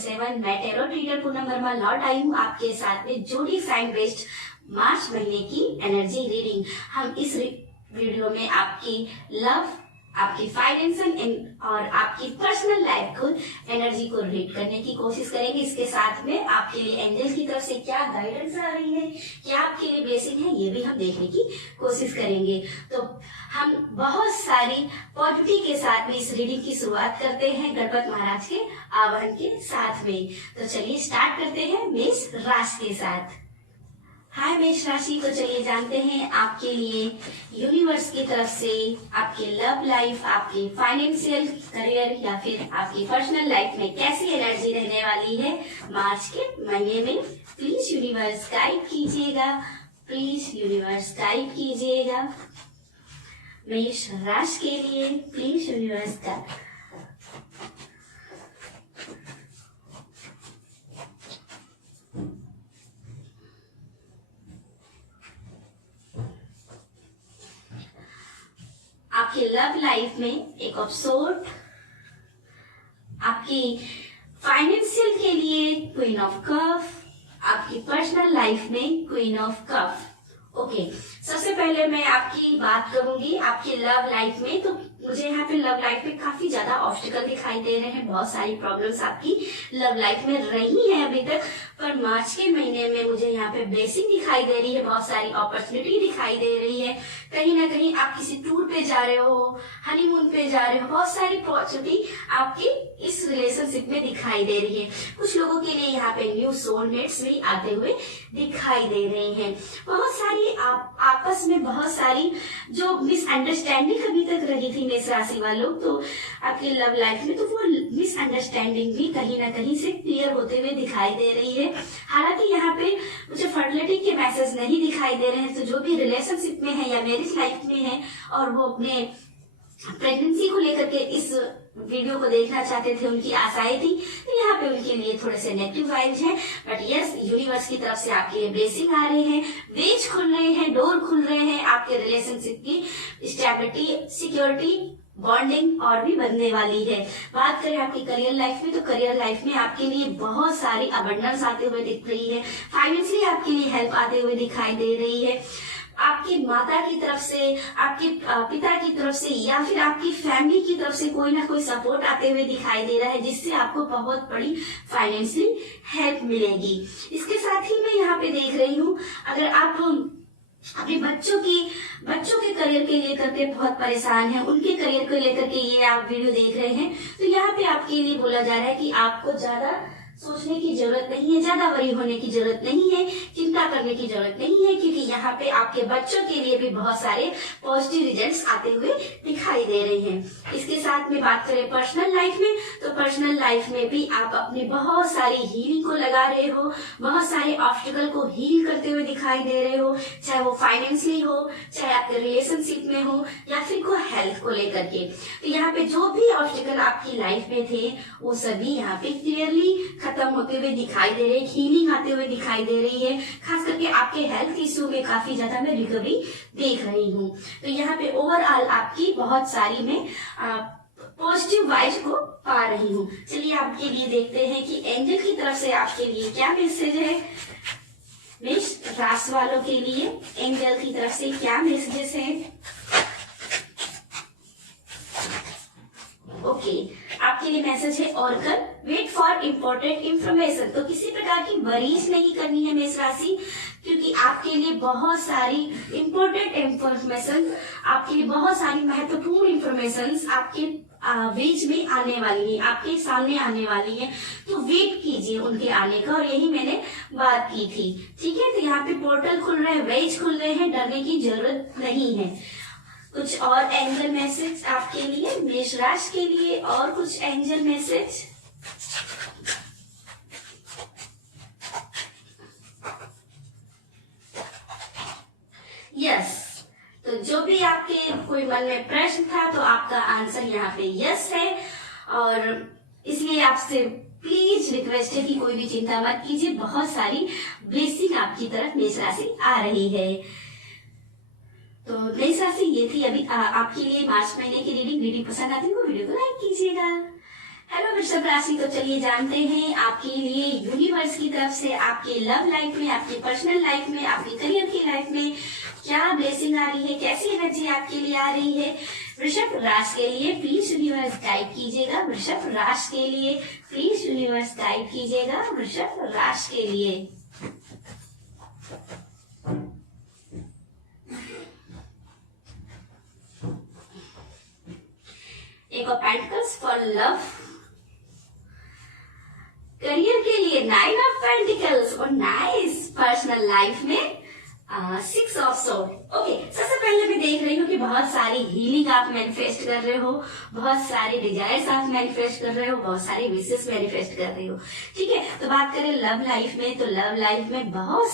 24/7 मैं tarot reader Poonam Verma लौट आई हूँ आपके साथ में जोडी साइन बेस्ड मार्च महीने की एनर्जी रीडिंग। हम इस वीडियो में आपकी लव, आपकी फाइनेंशियल और आपकी पर्सनल लाइफ को एनर्जी को रीड करने की कोशिश करेंगे। इसके साथ में आपके लिए एंजल की तरफ से क्या गाइडेंस आ रही है, क्या आपके लिए ब्लेसिंग है, ये भी हम देखने की कोशिश करेंगे। तो हम बहुत सारी पॉजिटिविटी के साथ में इस रीडिंग की शुरुआत करते हैं गणपति महाराज के आवाहन के साथ में। तो चलिए स्टार्ट करते हैं मेष राशि के साथ। हाय मेष राशि, तो चलिए जानते हैं आपके लिए यूनिवर्स की तरफ से आपके लव लाइफ, आपके फाइनेंशियल करियर या फिर आपकी पर्सनल लाइफ में कैसी एनर्जी रहने वाली है मार्च के महीने में। प्लीज यूनिवर्स गाइड कीजिएगा, प्लीज यूनिवर्स गाइड कीजिएगा मेष राशि के लिए। Please universe guide. आपकी लव लाइफ में एक ऑफ सोर्ड, आपकी फाइनेंशियल के लिए क्वीन ऑफ कप, आपकी पर्सनल लाइफ में क्वीन ऑफ कप। ओके, सबसे पहले मैं आपकी बात करूंगी आपकी लव लाइफ में। तो मुझे यहाँ पे लव लाइफ में काफी ज्यादा ऑब्स्टिकल दिखाई दे रहे हैं, बहुत सारी प्रॉब्लम्स आपकी लव लाइफ में रही है अभी तक, पर मार्च के महीने में मुझे यहाँ पे ब्लेसिंग दिखाई दे रही है, बहुत सारी अपॉर्चुनिटी दिखाई दे रही है। कहीं ना कहीं आप किसी टूर पे जा रहे हो, हनीमून पे जा रहे हो, बहुत सारी अपॉर्चुनिटी आपकी इस रिलेशनशिप में दिखाई दे रही है। कुछ लोगों के लिए यहाँ पे न्यू सोलमेट्स भी आते हुए दिखाई दे रहे हैं। बहुत सारी आपस में बहुत सारी जो मिसअंडरस्टैंडिंग अभी तक रही थी मेष राशि वालों, तो आपकी लव लाइफ में तो वो मिसअंडरस्टैंडिंग भी कहीं ना कहीं से क्लियर होते हुए दिखाई दे रही है। हालांकि यहाँ पे मुझे फर्टिलिटी के मैसेज नहीं दिखाई दे रहे हैं। तो जो भी रिलेशनशिप में है या मैरिज लाइफ में है और वो अपने प्रेगनेंसी को लेकर के इस वीडियो को देखना चाहते थे, उनकी आशाएं थी, तो यहाँ पे उनके लिए थोड़े से नेगेटिव वाइब्स हैं। बट यस, यूनिवर्स की तरफ से आपके लिए ब्लेसिंग आ रहे हैं, वेज खुल रहे हैं, डोर खुल रहे हैं, आपके रिलेशनशिप की स्टेबिलिटी, सिक्योरिटी, बॉन्डिंग और भी बनने वाली है। बात करें आपकी करियर लाइफ में, तो करियर लाइफ में आपके लिए बहुत सारी अबंडेंस आते हुए दिख रही है, फाइनेंशियली आपके लिए हेल्प आते हुए दिखाई दे रही है। आपकी माता की तरफ से, आपके पिता की तरफ से या फिर आपकी फैमिली की तरफ से कोई ना कोई सपोर्ट आते हुए दिखाई दे रहा है, जिससे आपको बहुत बड़ी फाइनेंशियली हेल्प मिलेगी। इसके साथ ही मैं यहाँ पे देख रही हूँ, अगर आप अपने बच्चों के करियर के लेकर के बहुत परेशान हैं, उनके करियर को लेकर के ये आप वीडियो देख रहे हैं, तो यहाँ पे आपके लिए बोला जा रहा है कि आपको ज्यादा सोचने की जरूरत नहीं है, ज्यादा वरी होने की जरूरत नहीं है, चिंता करने की जरूरत नहीं है, क्योंकि यहाँ पे आपके बच्चों के लिए भी बहुत सारे पॉजिटिव रिजल्ट्स आते हुए दिखाई दे रहे हैं। इसके साथ में बात करें पर्सनल लाइफ में, तो पर्सनल लाइफ में भी आप अपनी बहुत सारी हीलिंग को लगा रहे हो, बहुत सारे ऑब्स्टिकल को हील करते हुए दिखाई दे रहे हो, चाहे वो फाइनेंशियली हो, चाहे आपके रिलेशनशिप में हो या फिर को हेल्थ को लेकर के। तो यहाँ पे जो भी ऑब्स्टिकल आपकी लाइफ में थे वो सभी यहाँ पे क्लियरली खत्म होते हुए दिखाई दे रहे हैं, हीलिंग आते हुए दिखाई दे रही है। खास करके आपके हेल्थ इश्यू में काफी ज्यादा मैं रिकवरी देख रही हूँ। तो यहाँ पे ओवरऑल आपकी बहुत सारी मैं पॉजिटिव वाइब्स को पा रही हूँ। चलिए आपके लिए देखते हैं कि एंजल की तरफ से आपके लिए क्या मैसेज है। मेष राशि वालों के लिए एंजल की तरफ से क्या मैसेजेस है। ओके, आपके लिए मैसेज है oracle, wait for important information. तो किसी प्रकार की वरीज नहीं करनी है मेष राशि, क्योंकि आपके लिए बहुत सारी इम्पोर्टेंट इंफॉर्मेशन, आपके लिए बहुत सारी महत्वपूर्ण इंफॉर्मेशन आपके बीच में आने वाली है, आपके सामने आने वाली है। तो वेट कीजिए उनके आने का, और यही मैंने बात की थी। ठीक है, तो यहाँ पे पोर्टल खुल रहे हैं, वेज खुल रहे हैं, डरने की जरूरत नहीं है। कुछ और एंजल मैसेज आपके लिए मेष राशि के लिए, और कुछ एंजल मैसेज। यस, तो जो भी आपके कोई मन में प्रश्न था, तो आपका आंसर यहाँ पे यस है, और इसलिए आपसे प्लीज रिक्वेस्ट है कि कोई भी चिंता मत कीजिए, बहुत सारी ब्लेसिंग आपकी तरफ मेष राशि आ रही है। तो मेष राशि ये थी अभी आपके लिए मार्च महीने की रीडिंग। वीडियो पसंद आती है तो वीडियो को लाइक कीजिएगा। हेलो वृषभ राशि, तो चलिए जानते हैं आपके लिए यूनिवर्स की तरफ से आपके लव लाइफ में, आपकी पर्सनल लाइफ में, आपकी करियर की लाइफ में क्या ब्लेसिंग आ रही है, कैसी एनर्जी आपके लिए आ रही है। वृषभ राशि के लिए प्लीज यूनिवर्स गाइड कीजिएगा। वृषभ राशि के लिए प्लीज यूनिवर्स गाइड कीजिएगा। वृषभ राशि के लिए एक of pentacles for love. Career के लिए 9 ऑफ पेंटिकल्स और नाइस। पर्सनल लाइफ में 6 ऑफ सोर्ड। ओके, सबसे पहले मैं देख रही हूँ कि बहुत सारी हीलिंग आप मैनिफेस्ट कर रहे हो, बहुत सारे डिजायर्स आप मैनिफेस्ट कर रहे हो, बहुत सारे विशेष मैनिफेस्ट कर रहे हो। ठीक है, तो बात करें लव लाइफ में, तो लव लाइफ में बहुत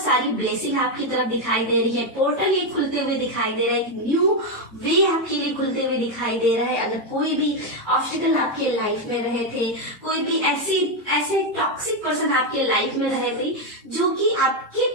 सारी ब्लेसिंग आपकी तरफ दिखाई दे रही है। पोर्टल एक खुलते हुए दिखाई दे रहा है, एक न्यू वे आपके लिए खुलते हुए दिखाई दे रहा है। अगर कोई भी ऑब्स्टिकल आपके लाइफ में रहे थे, कोई भी ऐसे टॉक्सिक पर्सन आपके लाइफ में रहे थे जो कि आपके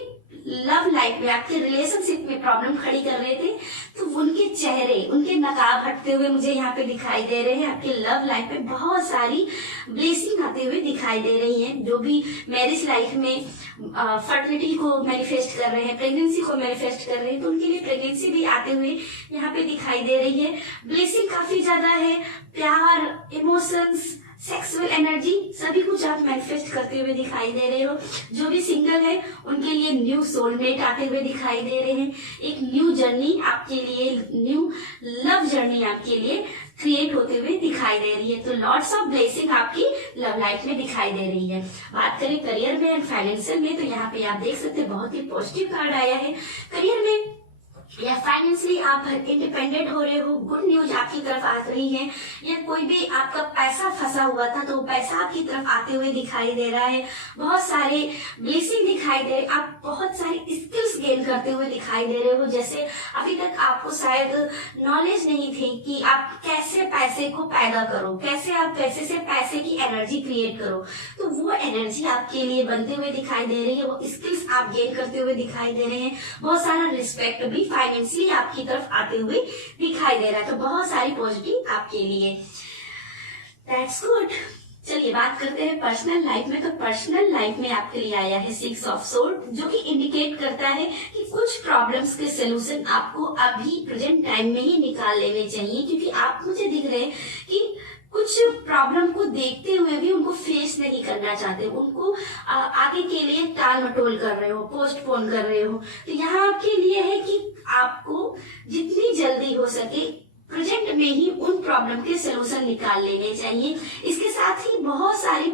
लव लाइफ में, आपके रिलेशनशिप में प्रॉब्लम खड़ी कर रहे थे, तो उनके चेहरे, उनके नकाब हटते हुए मुझे यहाँ पे दिखाई दे रहे हैं। आपके लव लाइफ में बहुत सारी ब्लेसिंग आते हुए दिखाई दे रही हैं। जो भी मैरिज लाइफ में फर्टिलिटी को मैनिफेस्ट कर रहे हैं, प्रेगनेंसी को मैनिफेस्ट कर रहे हैं, तो उनके लिए प्रेगनेंसी भी आते हुए यहाँ पे दिखाई दे रही है। ब्लेसिंग काफी ज्यादा है। प्यार, इमोशंस, सेक्सुअल एनर्जी, सभी कुछ आप मैनिफेस्ट करते हुए दिखाई दे रहे हो। जो भी सिंगल है उनके लिए न्यू सोलमेट आते हुए दिखाई दे रहे हैं। एक न्यू जर्नी आपके लिए, न्यू लव जर्नी आपके लिए क्रिएट होते हुए दिखाई दे रही है। तो लॉट्स ऑफ ब्लेसिंग आपकी लव लाइफ में दिखाई दे रही है। बात करें करियर में एंड फाइनेंशियल में, तो यहाँ पे आप देख सकते हैं बहुत ही पॉजिटिव कार्ड आया है। करियर में या फाइनेंशियली आप इंडिपेंडेंट हो रहे हो, गुड न्यूज आपकी तरफ आ रही है। या कोई भी आपका पैसा फंसा हुआ था तो पैसा आपकी तरफ आते हुए दिखाई दे रहा है। बहुत सारे ब्लेसिंग दिखाई दे, आप बहुत सारी स्किल्स गेन करते हुए दिखाई दे रहे हो। जैसे अभी तक आपको शायद नॉलेज नहीं थी कि आप कैसे पैसे को पैदा करो, कैसे आप पैसे से पैसे की एनर्जी क्रिएट करो, तो वो एनर्जी आपके लिए बनते हुए दिखाई दे रही है। वो स्किल्स आप गेन करते हुए दिखाई दे रहे हैं। बहुत सारा रिस्पेक्ट भी फाइनेंशियली आपकी तरफ आते हुए दिखाई दे रहा है। तो बहुत सारी पॉजिटिव आपके लिए, दैट्स गुड। चलिए बात करते हैं पर्सनल लाइफ में। तो पर्सनल लाइफ में आपके लिए आया है 6 ऑफ सोर्ड, जो कि इंडिकेट करता है कि कुछ प्रॉब्लम्स के सोल्यूशन आपको अभी प्रेजेंट टाइम में ही निकाल लेने चाहिए, क्योंकि आप मुझे दिख रहे हैं कि कुछ प्रॉब्लम को देखते हुए भी उनको फेस नहीं करना चाहते, उनको आगे के लिए टाल मटोल कर रहे हो, पोस्टपोन कर रहे हो। तो यहाँ आपके लिए है कि आपको जितनी जल्दी हो सके प्रेजेंट में ही उन प्रॉब्लम के सोल्यूशन निकाल लेने चाहिए। इसके साथ ही बहुत सारी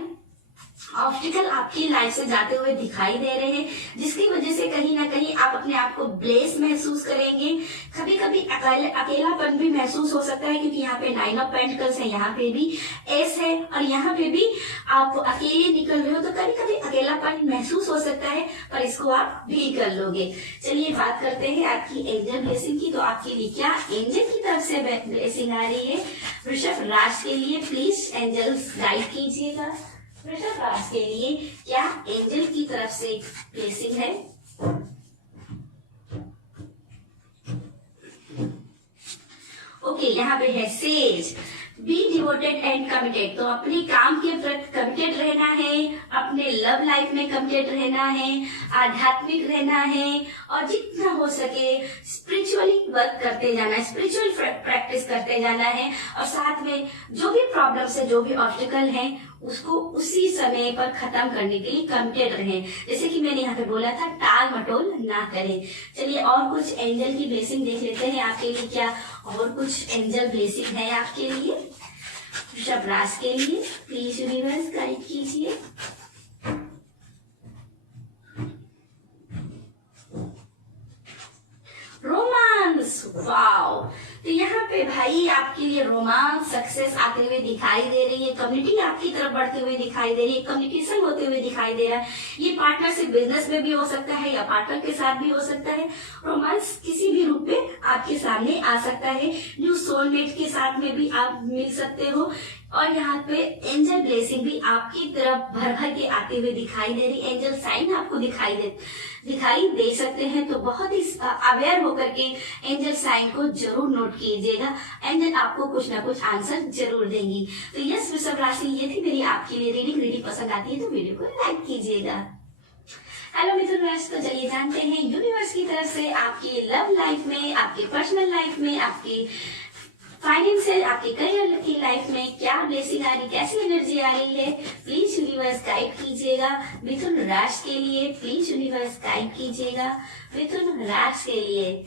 ऑब्स्टिकल आपकी लाइफ से जाते हुए दिखाई दे रहे हैं, जिसकी वजह से कहीं ना कहीं आप अपने आप को ब्लेस महसूस करेंगे। कभी कभी अकेलापन भी महसूस हो सकता है, क्योंकि यहाँ पे 9 ऑफ पेंटिकल्स है, यहाँ पे भी एस है और यहाँ पे भी आप अकेले निकल रहे हो, तो कभी कभी अकेलापन महसूस हो सकता है, पर इसको आप भी कर लोगे। चलिए बात करते हैं आपकी एंजल ब्लेसिंग की। तो आपके लिए क्या एंजल की तरफ से ब्लेसिंग आ रही है वृषभ राशि के लिए, प्लीज एंजल्स गाइड कीजिएगा। वृषभ राशि के लिए क्या एंजल की तरफ से ब्लेसिंग है? ओके, यहाँ पे है says, be devoted and committed. तो अपने काम के प्रति कमिटेड रहना है, अपने लव लाइफ में कमिटेड रहना है, आध्यात्मिक रहना है, और जितना हो सके स्पिरिचुअली वर्क करते जाना है, स्पिरिचुअल प्रैक्टिस करते जाना है। और साथ में जो भी प्रॉब्लम्स है, जो भी ऑब्स्टिकल है, उसको उसी समय पर खत्म करने के लिए कमिटेड रहें। जैसे कि मैंने यहाँ पे बोला था, टाल मटोल ना करें। चलिए और कुछ एंजल की ब्लेसिंग देख लेते हैं आपके लिए। क्या और कुछ एंजल ब्लेसिंग है आपके लिए वृषभ राशि के लिए? प्लीज यूनिवर्स गाइड कीजिए। Romance, wow. तो यहाँ पे भाई आपके लिए रोमांस सक्सेस आते हुए दिखाई दे रही है। कम्युनिटी आपकी तरफ बढ़ते हुए दिखाई दे रही है, कम्युनिकेशन होते हुए दिखाई दे रहा है। ये पार्टनरशिप बिजनेस में भी हो सकता है या पार्टनर के साथ भी हो सकता है। रोमांस किसी भी रूप में आपके सामने आ सकता है। न्यू सोलमेट के साथ में भी आप मिल सकते हो। और यहाँ पे एंजल ब्लेसिंग भी आपकी तरफ भर भर के आते हुए दिखाई दे रही। एंजल साइन आपको दिखाई दे सकते हैं, तो बहुत ही अवेयर होकर के एंजल साइन को जरूर नोट कीजिएगा। एंजल आपको कुछ ना कुछ आंसर जरूर देंगी। तो यस वृषभ राशि, ये थी मेरी आपके लिए रीडिंग पसंद आती है तो वीडियो को लाइक कीजिएगा। हेलो मिथुन राशि, तो चलिए जानते हैं यूनिवर्स की तरफ से आपकी लव लाइफ में, आपके पर्सनल लाइफ में, आपकी फाइनेंशियल, आपके करियर की लाइफ में क्या ब्लेसिंग आ रही, कैसी एनर्जी आ रही है। प्लीज यूनिवर्स गाइड कीजिएगा मिथुन राशि के लिए। प्लीज यूनिवर्स गाइड कीजिएगा मिथुन राशि के लिए।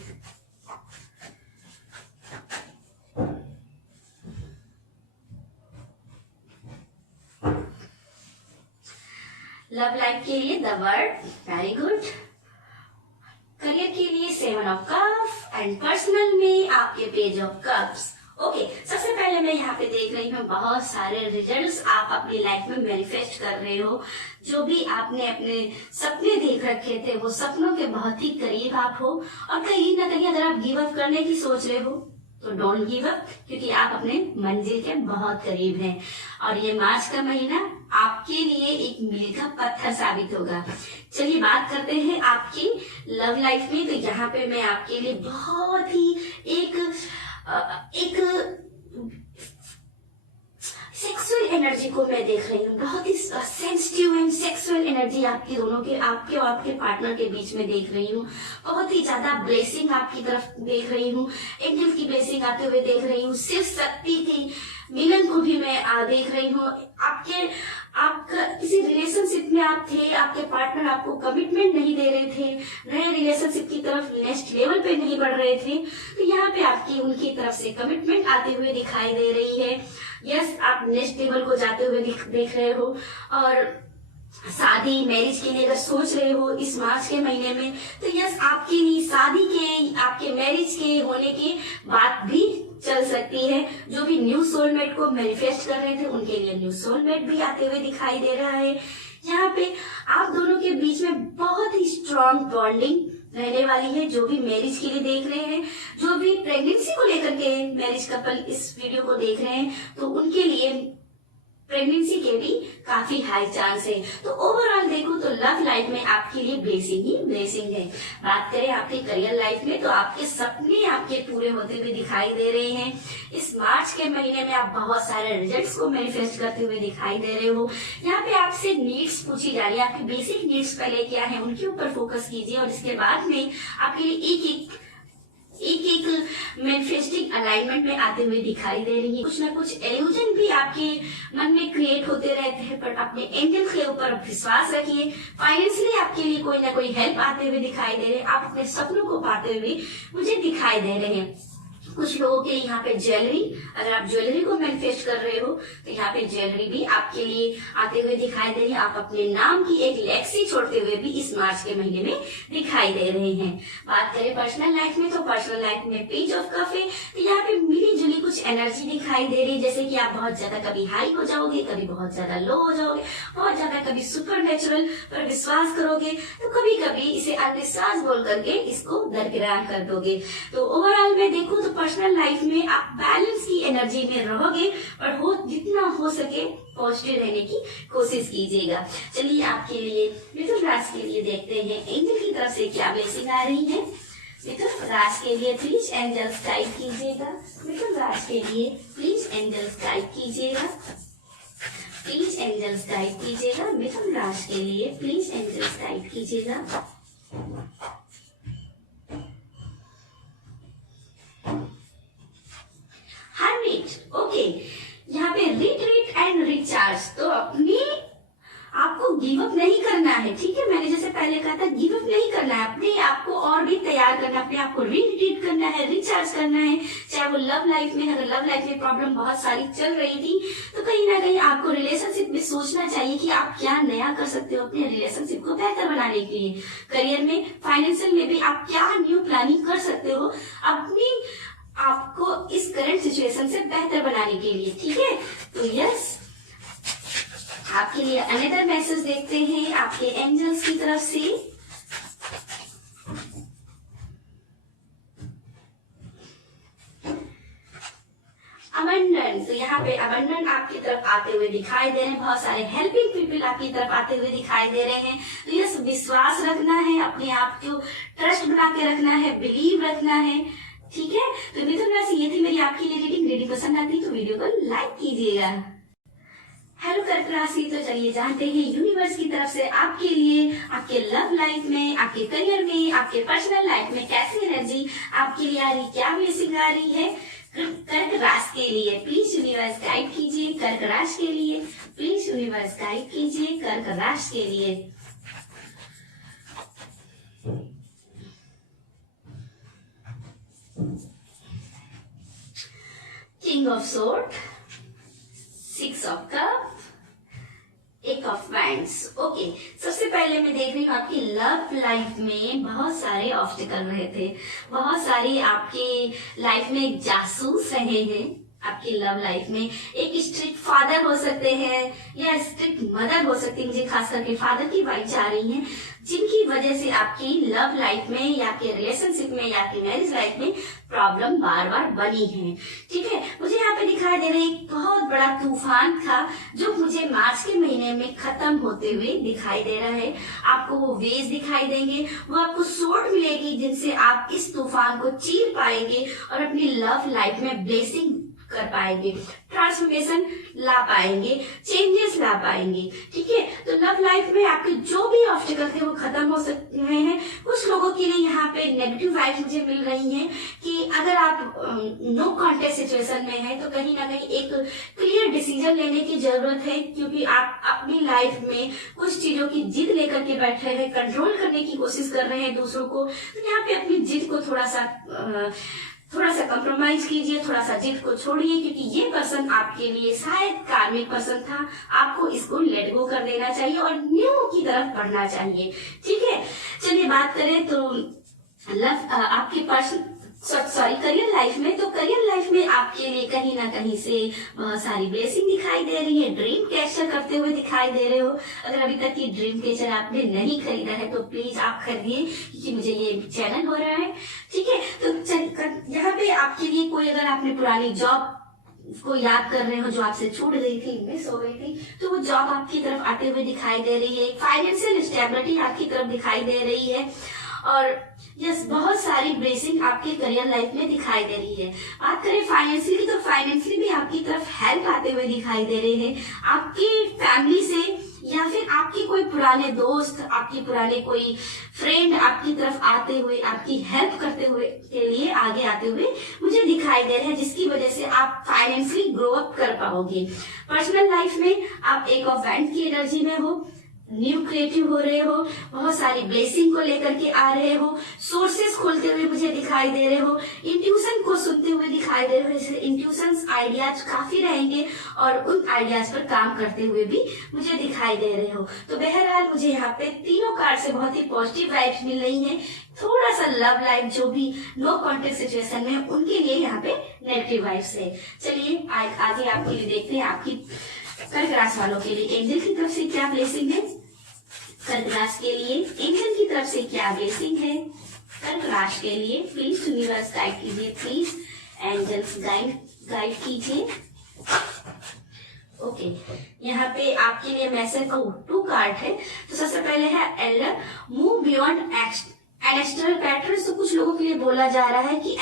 लव लाइफ के लिए the word, very good. Career के लिए 7 ऑफ कप्स एंड पर्सनल में आपके पेज ऑफ कप्स। ओके, सबसे पहले मैं यहाँ पे देख रही हूँ बहुत सारे रिजल्ट्स आप अपनी लाइफ में मैनिफेस्ट कर रहे हो। जो भी आपने अपने सपने देख रखे थे वो सपनों के बहुत ही करीब आप हो, और कहीं ना कहीं अगर आप गिव अप करने की सोच रहे हो तो डोंट गिव अप, क्योंकि आप अपने मंजिल के बहुत करीब हैं। और ये मार्च का महीना आपके लिए एक मील का पत्थर साबित होगा। चलिए बात करते हैं आपकी लव लाइफ में। तो यहाँ पे मैं आपके लिए बहुत ही एक सेक्सुअल एनर्जी को मैं देख रही हूँ। बहुत ही सेंसिटिव एंड सेक्सुअल एनर्जी आपकी दोनों के, आपके और आपके पार्टनर के बीच में देख रही हूँ। बहुत ही ज्यादा ब्लेसिंग आपकी तरफ देख रही हूँ। एंजल की ब्लेसिंग आते हुए देख रही हूँ। शिव शक्ति की मिलन को भी मैं देख रही हूँ। आपका किसी रिलेशनशिप में आप थे, आपके पार्टनर आपको कमिटमेंट नहीं दे रहे थे, नए रिलेशनशिप की तरफ नेक्स्ट लेवल पे नहीं बढ़ रहे थे, तो यहाँ पे आपकी उनकी तरफ से कमिटमेंट आते हुए दिखाई दे रही है। यस, आप नेक्स्ट लेवल को जाते हुए देख रहे हो। और शादी मैरिज के लिए अगर सोच रहे हो इस मार्च के महीने में, तो यस, आपके लिए शादी के, आपके मैरिज के होने की बात भी चल सकती है। जो भी न्यू सोलमेट को मैनिफेस्ट कर रहे थे उनके लिए न्यू सोलमेट भी आते हुए दिखाई दे रहा है। यहाँ पे आप दोनों के बीच में बहुत ही स्ट्रॉन्ग बॉन्डिंग रहने वाली है। जो भी मैरिज के लिए देख रहे हैं, जो भी प्रेगनेंसी को लेकर के मैरिज कपल इस वीडियो को देख रहे हैं, तो उनके लिए प्रेगनेंसी के भी काफी हाई चांस है। तो ओवरऑल देखो तो लव लाइफ में आपके लिए ब्लेसिंग ही ब्लेसिंग है। बात करें आपके करियर लाइफ में, तो आपके सपने आपके पूरे होते हुए दिखाई दे रहे हैं। इस मार्च के महीने में आप बहुत सारे रिजल्ट्स को मैनिफेस्ट करते हुए दिखाई दे रहे हो। यहाँ पे आपसे नीड्स पूछी जा रही है। आपकी बेसिक नीड्स पहले क्या है उनके ऊपर फोकस कीजिए, और इसके बाद में आपके लिए एक मैनिफेस्टिंग अलाइनमेंट में आते हुए दिखाई दे रही है। कुछ ना कुछ एल्यूजन भी आपके मन में क्रिएट होते रहते हैं, पर अपने एंजल के ऊपर विश्वास रखिए। फाइनेंशियली आपके लिए कोई ना कोई हेल्प आते हुए दिखाई दे रहे हैं। आप अपने सपनों को पाते हुए मुझे दिखाई दे रहे हैं। कुछ लोगों के यहाँ पे ज्वेलरी, अगर आप ज्वेलरी को मैनिफेस्ट कर रहे हो तो यहाँ पे ज्वेलरी भी आपके लिए आते हुए दिखाई दे रही है। आप अपने नाम की एक लेगेसी छोड़ते हुए भी इस मार्च के महीने में दिखाई दे रहे हैं। बात करें पर्सनल लाइफ में, तो पर्सनल लाइफ में पेज ऑफ कप है। तो यहाँ पे मिली जुली कुछ एनर्जी दिखाई दे रही है, जैसे कि आप बहुत ज्यादा कभी हाई हो जाओगे, कभी बहुत ज्यादा लो हो जाओगे, बहुत ज्यादा कभी सुपर नेचुरल पर विश्वास करोगे, तो कभी कभी इसे अंधविश्वास बोल करके इसको दरकिरार कर दोगे। तो ओवरऑल में देखूं तो पर्सनल लाइफ में आप बैलेंस की एनर्जी में रहोगे, और जितना हो सके पॉजिटिव रहने की कोशिश कीजिएगा। चलिए आपके लिए मिथुन राशि के लिए देखते हैं एंजल की तरफ से क्या ब्लेसिंग आ रही है। मिथुन राशि के लिए प्लीज एंजल्स गाइड कीजिएगा। मिथुन राशि के लिए प्लीज एंजल्स गाइड कीजिएगा। प्लीज एंजल्स गाइड कीजिएगा। मिथुन राशि के लिए प्लीज एंजल्स गाइड कीजिएगा। हर्मिट, ओके, यहाँ पे रिट्रीट एंड रिचार्ज। तो आपको गिव अप नहीं करना है, ठीक है। मैंने जैसे पहले कहा था, गिव अप नहीं करना है, अपने आप को और भी तैयार करना है, अपने आप को रिट्रीट करना है, रिचार्ज करना है। चाहे वो लव लाइफ में, अगर लव लाइफ में प्रॉब्लम बहुत सारी चल रही थी, तो कहीं ना कहीं आपको रिलेशनशिप में सोचना चाहिए कि आप क्या नया कर सकते हो अपने रिलेशनशिप को बेहतर बनाने के लिए। करियर में, फाइनेंशियल में भी आप क्या न्यू प्लानिंग कर सकते हो आपको इस करंट सिचुएशन से बेहतर बनाने के लिए, ठीक है। तो यस, आपके लिए अनदर मैसेज देखते हैं आपके एंजल्स की तरफ से। अबंडेंट, तो यहाँ पे अबंडेंट आपकी तरफ आते हुए दिखाई दे रहे हैं, बहुत सारे हेल्पिंग पीपल आपकी तरफ आते हुए दिखाई दे रहे हैं। तो यस, विश्वास रखना है, अपने आप को ट्रस्ट बना के रखना है, बिलीव रखना है, ठीक है। तो मिथुन राशि, ये थी मेरी आपके लिए रीडिंग। रीडिंग पसंद आती है तो वीडियो को लाइक कीजिएगा। हेलो कर्क राशि, तो चलिए जानते हैं यूनिवर्स की तरफ से आपके लिए, आपके लव लाइफ में, आपके करियर में, आपके पर्सनल लाइफ में कैसी एनर्जी आपके लिए आ रही, क्या ब्लेसिंग आ रही है कर्क राशि के लिए। प्लीज यूनिवर्स गाइड कीजिए कर्क राशि के लिए, प्लीज यूनिवर्स गाइड कीजिए कर्क राशि के लिए। King of sword, 6 of cup, 8 of wands. Okay, सबसे पहले मैं देख रही हूँ आपकी लव लाइफ में बहुत सारे ऑब्स्टिकल रहे थे, बहुत सारी आपकी लाइफ में जासूस रहे हैं। आपकी लव लाइफ में एक स्ट्रिक्ट फादर हो सकते हैं या स्ट्रिक्ट मदर हो सकती है, मुझे खास करके फादर की वाइब्स आ रही हैं, जिनकी वजह से आपकी लव लाइफ में या आपके रिलेशनशिप में या आपकी मैरिज लाइफ में प्रॉब्लम बार बार बनी है, ठीक है। मुझे यहाँ पे दिखाई दे रहा है एक बहुत बड़ा तूफान था जो मुझे मार्च के महीने में खत्म होते हुए दिखाई दे रहा है। आपको वो वेज दिखाई देंगे, वो आपको सोर्ड मिलेगी जिनसे आप इस तूफान को चीर पाएंगे और अपनी लव लाइफ में ब्लेसिंग कर पाएंगे, ट्रांसफॉर्मेशन ला पाएंगे, चेंजेस ला पाएंगे, ठीक है। तो लव लाइफ में आपके जो भी ऑब्स्टिकल थे वो खत्म हो सकते हैं। कुछ लोगों के लिए यहाँ पे नेगेटिव वाइब्स मुझे मिल रही हैं कि अगर आप नो कॉन्टेस्ट सिचुएशन में हैं तो कहीं ना कहीं एक क्लियर डिसीजन लेने की जरूरत है, क्योंकि आप अपनी लाइफ में कुछ चीजों की जिद लेकर के बैठे हैं, कंट्रोल करने की कोशिश कर रहे हैं दूसरों को। तो यहाँ पे अपनी जिद को थोड़ा सा कंप्रोमाइज कीजिए, थोड़ा सा जिद को छोड़िए, क्योंकि ये पर्सन आपके लिए शायद कार्मिक पर्सन था। आपको इसको लेट गो कर देना चाहिए और न्यू की तरफ बढ़ना चाहिए, ठीक है। चलिए बात करें तो लव आपके पर्सन करियर लाइफ में, तो करियर लाइफ में आपके लिए कहीं ना कहीं से बहुत सारी ब्लेसिंग दिखाई दे रही है, ड्रीम कैचर करते हुए दिखाई दे रहे हो। अगर अभी तक ये ड्रीम कैचर आपने नहीं खरीदा है तो प्लीज आप खरीदिए, क्योंकि मुझे ये चैनल हो रहा है, ठीक है। तो यहाँ पे आपके लिए कोई, अगर आपने पुरानी जॉब को याद कर रहे हो जो आपसे छूट गई थी, मिस हो गई थी, तो वो जॉब आपकी तरफ आते हुए दिखाई दे रही है। फाइनेंशियल स्टेबिलिटी आपकी तरफ दिखाई दे रही है और यस, बहुत सारी ब्लेसिंग आपके करियर लाइफ में दिखाई दे रही है। बात करें फाइनेंशियली, तो फाइनेंशियली भी आपकी तरफ हेल्प आते हुए दिखाई दे रहे हैं, आपकी फैमिली से या फिर आपके कोई पुराने दोस्त, आपके पुराने कोई फ्रेंड आपकी तरफ आते हुए, आपकी हेल्प करते हुए के लिए आगे आते हुए मुझे दिखाई दे रहे हैं, जिसकी वजह से आप फाइनेंशियली ग्रो अप कर पाओगे। पर्सनल लाइफ में आप एक ऑफ वांड्स की एनर्जी में हो, न्यू क्रिएटिव हो रहे हो, बहुत सारी ब्लेसिंग को लेकर के आ रहे हो, सोर्सेस खोलते हुए मुझे दिखाई दे रहे हो, इंट्यूशन को सुनते हुए दिखाई दे रहे हो। जैसे इंट्यूशंस आइडियाज काफी रहेंगे और उन आइडियाज पर काम करते हुए भी मुझे दिखाई दे रहे हो। तो बहरहाल मुझे यहाँ पे तीनों कार्ड से बहुत ही पॉजिटिव वाइब्स मिल रही है। थोड़ा सा लव लाइफ जो भी नो कॉन्टेक्ट सिचुएशन में, उनके लिए यहाँ पे नेगेटिव वाइब्स है। चलिए आगे आपके लिए देखते हैं आपकी कर्क राशि वालों के लिए एंजल की तरफ से क्या ब्लेसिंग है। कर्क राशि के लिए एंजल की तरफ से क्या ब्लेसिंग है कर्क राशि के लिए। प्लीज यूनिवर्स गाइड कीजिए, प्लीज एंजल्स गाइड कीजिए। ओके, यहाँ पे आपके लिए मैसेज 2 कार्ड है। तो सबसे पहले है एल्डर, मूव बियॉन्ड एनेस्ट्रल पैटर्न। तो कुछ लोगों के लिए बोला जा रहा है कि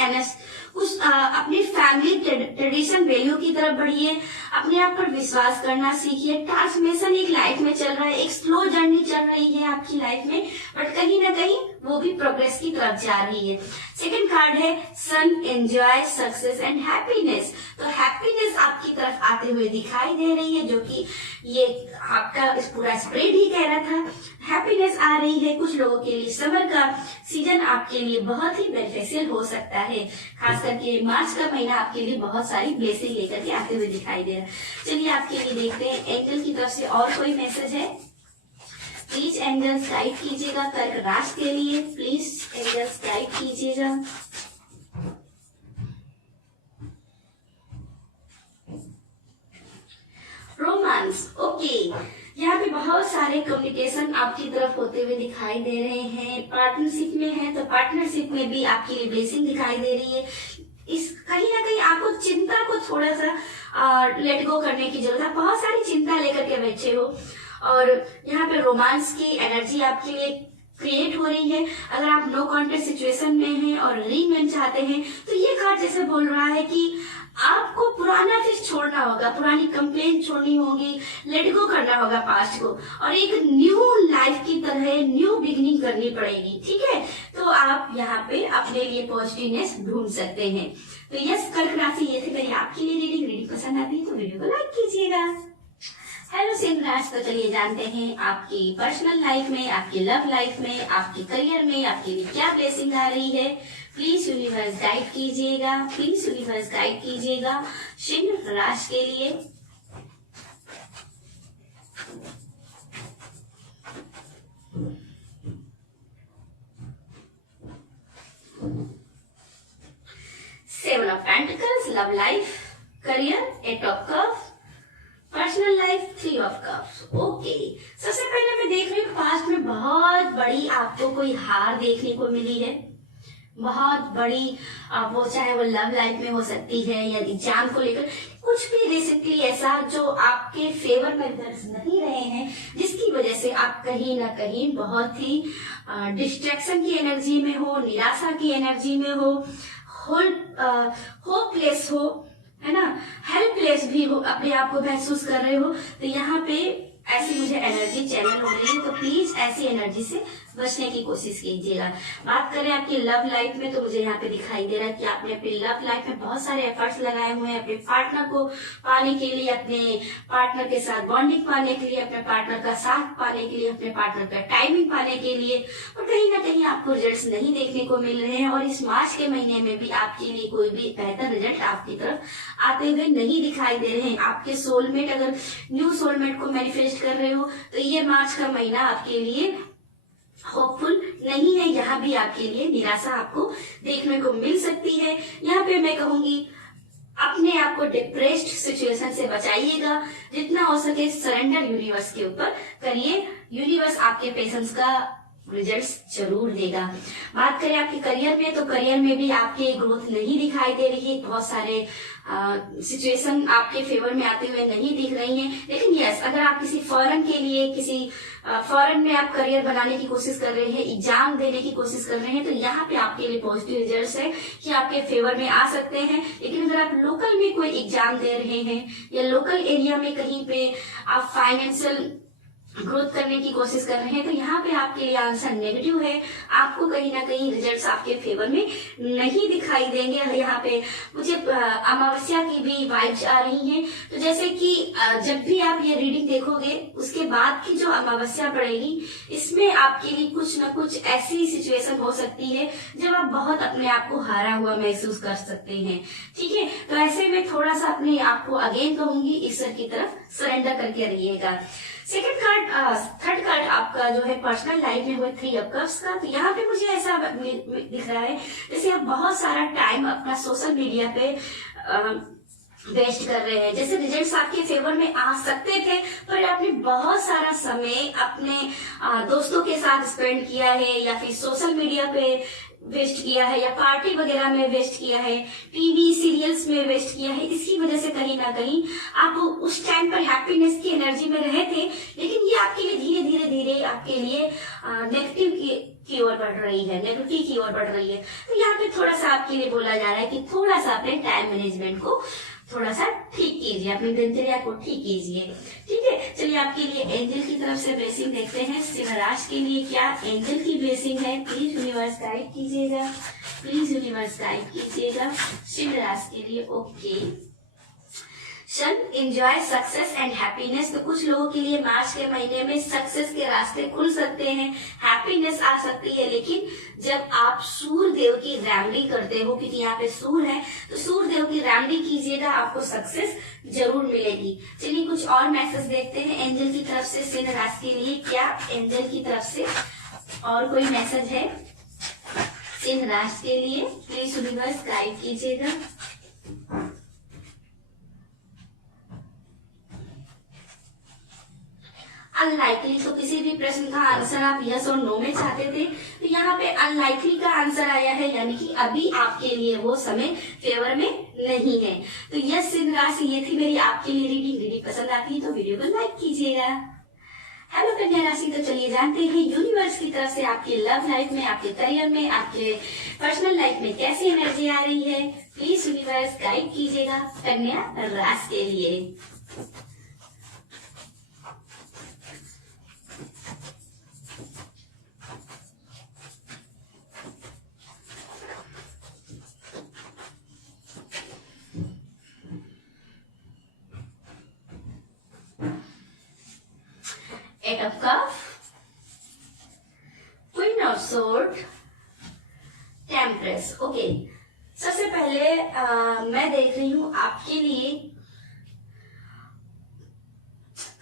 कुछ अपनी फैमिली ट्रेडिशन वैल्यू की तरफ बढ़िए, अपने आप पर विश्वास करना सीखिए। ट्रांसफॉर्मेशन एक लाइफ में चल रहा है, एक स्लो जर्नी चल रही है आपकी लाइफ में, बट कहीं ना कहीं वो भी प्रोग्रेस की तरफ जा रही है। सेकंड कार्ड है सन, एंजॉय सक्सेस एंड हैप्पीनेस। तो हैप्पीनेस आपकी तरफ आते हुए दिखाई दे रही है, जो कि ये आपका इस पूरा स्प्रेड ही कह रहा था। हैप्पीनेस आ रही है। कुछ लोगों के लिए समर का सीजन आपके लिए बहुत ही बेनिफिशियल हो सकता है, खास करके मार्च का महीना आपके लिए बहुत सारी ब्लेसिंग लेकर के आते हुए दिखाई दे रहा है। चलिए आपके लिए देखते हैं एंजल की तरफ से और कोई मैसेज है। प्लीज एंजल्स गाइड कीजिएगा कर्क राशि के लिए, प्लीज एंजल्स गाइड कीजिएगा। रोमांस, ओके, यहाँ पे बहुत सारे कम्युनिकेशन आपकी तरफ होते हुए दिखाई दे रहे हैं। पार्टनरशिप में है तो पार्टनरशिप में भी आपके लिए ब्लेसिंग दिखाई दे रही है। इस कहीं ना कहीं आपको चिंता को थोड़ा सा लेट गो करने की जरूरत है। बहुत सारी चिंता लेकर के बैठे हो और यहाँ पे रोमांस की एनर्जी आपके लिए क्रिएट हो रही है। अगर आप नो कॉन्टेक्ट सिचुएशन में हैं और रीयूनियन चाहते हैं तो ये कार्ड जैसे बोल रहा है कि आपको पुराना चीज छोड़ना होगा, पुरानी कंप्लेंट छोड़नी होगी, लेट गो करना होगा पास्ट को और एक न्यू लाइफ की तरह न्यू बिगिनिंग करनी पड़ेगी। ठीक है, तो आप यहाँ पे अपने लिए पॉजिटिवनेस ढूंढ सकते हैं। तो यस कर्क राशि, ये थी मेरी आपके लिए रीडिंग पसंद आती है तो वीडियो को लाइक कीजिएगा। हेलो सिंह राशि, तो चलिए जानते हैं आपकी पर्सनल लाइफ में, आपकी लव लाइफ में, आपके करियर में आपके लिए क्या ब्लेसिंग आ रही है। प्लीज यूनिवर्स गाइड कीजिएगा, प्लीज यूनिवर्स गाइड कीजिएगा सिंह राशि के लिए। Seven of pentacles, love life, career, eight of cups, personal life, three of cups. Okay, सबसे पहले मैं देख रही हूँ पास्ट में बहुत बड़ी आपको कोई हार देखने को मिली है, बहुत बड़ी। वो चाहे वो लव लाइफ में हो सकती है या एग्जाम को लेकर कुछ भी बेसिकली ऐसा जो आपके फेवर में रिजल्ट्स नहीं रहे हैं, जिसकी वजह से आप कहीं ना कहीं बहुत ही डिस्ट्रैक्शन की एनर्जी में हो, निराशा की एनर्जी में हो, होपलेस हो, है ना, हेल्पलेस भी हो, अपने आप को महसूस कर रहे हो। तो यहाँ पे ऐसी मुझे एनर्जी चैनल हो रही है, तो प्लीज ऐसी एनर्जी से बचने की कोशिश कीजिएगा। बात करें आपकी लव लाइफ में तो मुझे यहाँ पे दिखाई दे रहा है कि आपने अपनी लव लाइफ में बहुत सारे एफर्ट्स लगाए हुए हैं अपने पार्टनर को पाने के लिए, अपने पार्टनर के साथ बॉन्डिंग पाने के लिए, अपने पार्टनर का साथ पाने के लिए, अपने पार्टनर का टाइमिंग पाने के लिए, और कहीं ना कहीं आपको रिजल्ट्स नहीं देखने को मिल रहे हैं। और इस मार्च के महीने में भी आपके लिए कोई भी बेहतर रिजल्ट आपकी तरफ आते हुए नहीं दिखाई दे रहे हैं। आपके सोलमेट, अगर न्यू सोलमेट को मैनिफेस्ट कर रहे हो तो ये मार्च का महीना आपके लिए होपफुल नहीं है। यहाँ भी आपके लिए निराशा आपको देखने को मिल सकती है। यहाँ पे मैं कहूंगी अपने आप को डिप्रेस्ड सिचुएशन से बचाइएगा, जितना हो सके सरेंडर यूनिवर्स के ऊपर करिए। यूनिवर्स आपके पेशेंस का रिजल्ट्स जरूर देगा। बात करें आपके करियर में तो करियर में भी आपकी ग्रोथ नहीं दिखाई दे रही है, बहुत सारे सिचुएशन आपके फेवर में आते हुए नहीं दिख रही हैं। लेकिन यस, अगर आप किसी फॉरेन के लिए, किसी फॉरेन में आप करियर बनाने की कोशिश कर रहे हैं, एग्जाम देने की कोशिश कर रहे हैं, तो यहाँ पे आपके लिए पॉजिटिव रिजल्ट्स है कि आपके फेवर में आ सकते हैं। लेकिन अगर आप लोकल में कोई एग्जाम दे रहे हैं या लोकल एरिया में कहीं पे आप फाइनेंशियल ग्रोथ करने की कोशिश कर रहे हैं, तो यहाँ पे आपके लिए आंसर नेगेटिव है। आपको कहीं ना कहीं रिजल्ट्स आपके फेवर में नहीं दिखाई देंगे। यहाँ पे मुझे अमावस्या की भी वाइब्स आ रही हैं। तो जैसे कि जब भी आप ये रीडिंग देखोगे उसके बाद की जो अमावस्या पड़ेगी, इसमें आपके लिए कुछ न कुछ ऐसी सिचुएशन हो सकती है जब आप बहुत अपने आप को हारा हुआ महसूस कर सकते हैं। ठीक है, तो ऐसे में थोड़ा सा अपने आप को अगेन कहूंगी ईश्वर की तरफ सरेंडर करके रहिएगा। सेकंड कार्ड, थर्ड कार्ड आपका जो है पर्सनल लाइफ में हुआ थ्री ऑफ कप्स का। तो यहाँ पे मुझे ऐसा दिख रहा है जैसे आप बहुत सारा टाइम अपना सोशल मीडिया पे वेस्ट कर रहे हैं। जैसे रिजल्ट्स आपके फेवर में आ सकते थे, पर आपने बहुत सारा समय अपने दोस्तों के साथ स्पेंड किया है या फिर सोशल मीडिया पे वेस्ट किया है या पार्टी वगैरह में वेस्ट किया है, टीवी सीरियल्स में वेस्ट किया है। इसकी वजह से कहीं ना कहीं आप उस टाइम पर हैप्पीनेस की एनर्जी में रहे थे, लेकिन ये आपके लिए धीरे धीरे धीरे आपके लिए नेगेटिव की ओर बढ़ रही है, नेगेटिव की ओर बढ़ रही है। तो यहाँ पे थोड़ा सा आपके लिए बोला जा रहा है कि थोड़ा सा अपने टाइम मैनेजमेंट को थोड़ा सा ठीक कीजिए, अपनी दिनचर्या को ठीक कीजिए। ठीक है, चलिए आपके लिए एंजल की तरफ से ब्लेसिंग देखते हैं। सिंह राशि के लिए क्या एंजल की ब्लेसिंग है, प्लीज यूनिवर्स गाइड कीजिएगा, प्लीज यूनिवर्स गाइड कीजिएगा सिंह राशि के लिए। Okay, sun enjoy success and happiness. तो कुछ लोगों के लिए मार्च के महीने में सक्सेस के रास्ते खुल सकते हैं, हैप्पीनेस आ सकती है। लेकिन जब आप सूर्य देव की रेमेडी करते हो, क्योंकि यहाँ पे सूर्य है, तो सूर्य देव की रेमेडी कीजिएगा, आपको सक्सेस जरूर मिलेगी। चलिए कुछ और मैसेज देखते हैं एंजल की तरफ से सिंह राशि के लिए। क्या एंजल की तरफ से और कोई मैसेज है सिंह राशि के लिए? प्लीज यूनिवर्स गाइड कीजिएगा। अनलाइकली, तो किसी भी प्रश्न का आंसर आप यस और नो में चाहते थे तो यहाँ पे अनलाइकली का आंसर आया है, यानी कि अभी आपके लिए वो समय फेवर में नहीं है। तो यस सिंह राशि, ये थी मेरी आपके लिए रीडिंग। रीडिंग पसंद आती है तो वीडियो को लाइक कीजिएगा। हेलो कन्या राशि, तो चलिए जानते हैं यूनिवर्स की तरफ से आपकी लव लाइफ में, आपके करियर में, आपके पर्सनल लाइफ में कैसी एनर्जी आ रही है। प्लीज यूनिवर्स गाइड कीजिएगा कन्या राशि के लिए। Eight of Cups, Queen of Swords, Temperance। Okay, सबसे पहले मैं देख रही हूँ आपके लिए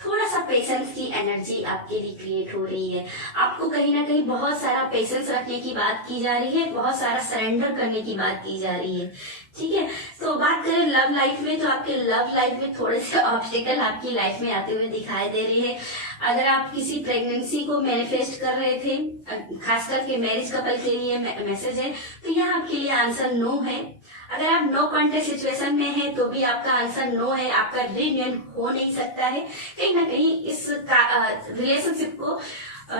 थोड़ा सा पेशेंस की एनर्जी आपके लिए क्रिएट हो रही है। आपको कहीं ना कहीं बहुत सारा पेशेंस रखने की बात की जा रही है, बहुत सारा सरेंडर करने की बात की जा रही है। ठीक है, तो बात करें लव लाइफ में, तो आपके लव लाइफ में थोड़े से ऑब्स्टिकल आपकी लाइफ में आते हुए दिखाई दे रही है। अगर आप किसी प्रेगनेंसी को मैनिफेस्ट कर रहे थे, खास करके मैरिज कपल के लिए मैसेज है, तो यहाँ आपके लिए आंसर नो है। अगर आप नो कॉन्टेक्ट सिचुएशन में हैं तो भी आपका आंसर नो है, आपका रियूनियन हो नहीं सकता है। कहीं ना कहीं इस रिलेशनशिप को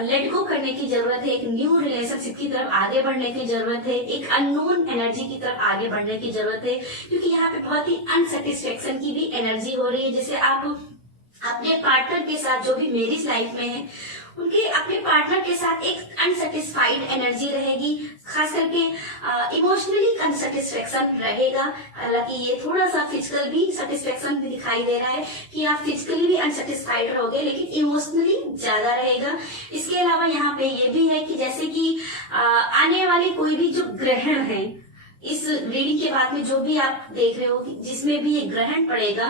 लेट गो करने की जरूरत है, एक न्यू रिलेशनशिप की तरफ आगे बढ़ने की जरूरत है, एक अननोन एनर्जी की तरफ आगे बढ़ने की जरूरत है, क्योंकि यहाँ पे बहुत ही अनसेटिस्फेक्शन की भी एनर्जी हो रही है। जैसे आप अपने पार्टनर के साथ, जो भी मैरिज लाइफ में है, उनके अपने पार्टनर के साथ एक अनसेटिस्फाइड एनर्जी रहेगी, खास करके इमोशनली अनसेटिस्फेक्शन रहेगा। हालांकि ये थोड़ा सा फिजिकल भी सेटिस्फेक्शन भी दिखाई दे रहा है कि आप फिजिकली भी अनसेटिस्फाइड रहोगे, लेकिन इमोशनली ज्यादा रहेगा। इसके अलावा यहाँ पे ये भी है कि जैसे कि आने वाले कोई भी जो ग्रहण है, इस रीडिंग के बाद में जो भी आप देख रहे हो कि जिसमें भी ये ग्रहण पड़ेगा,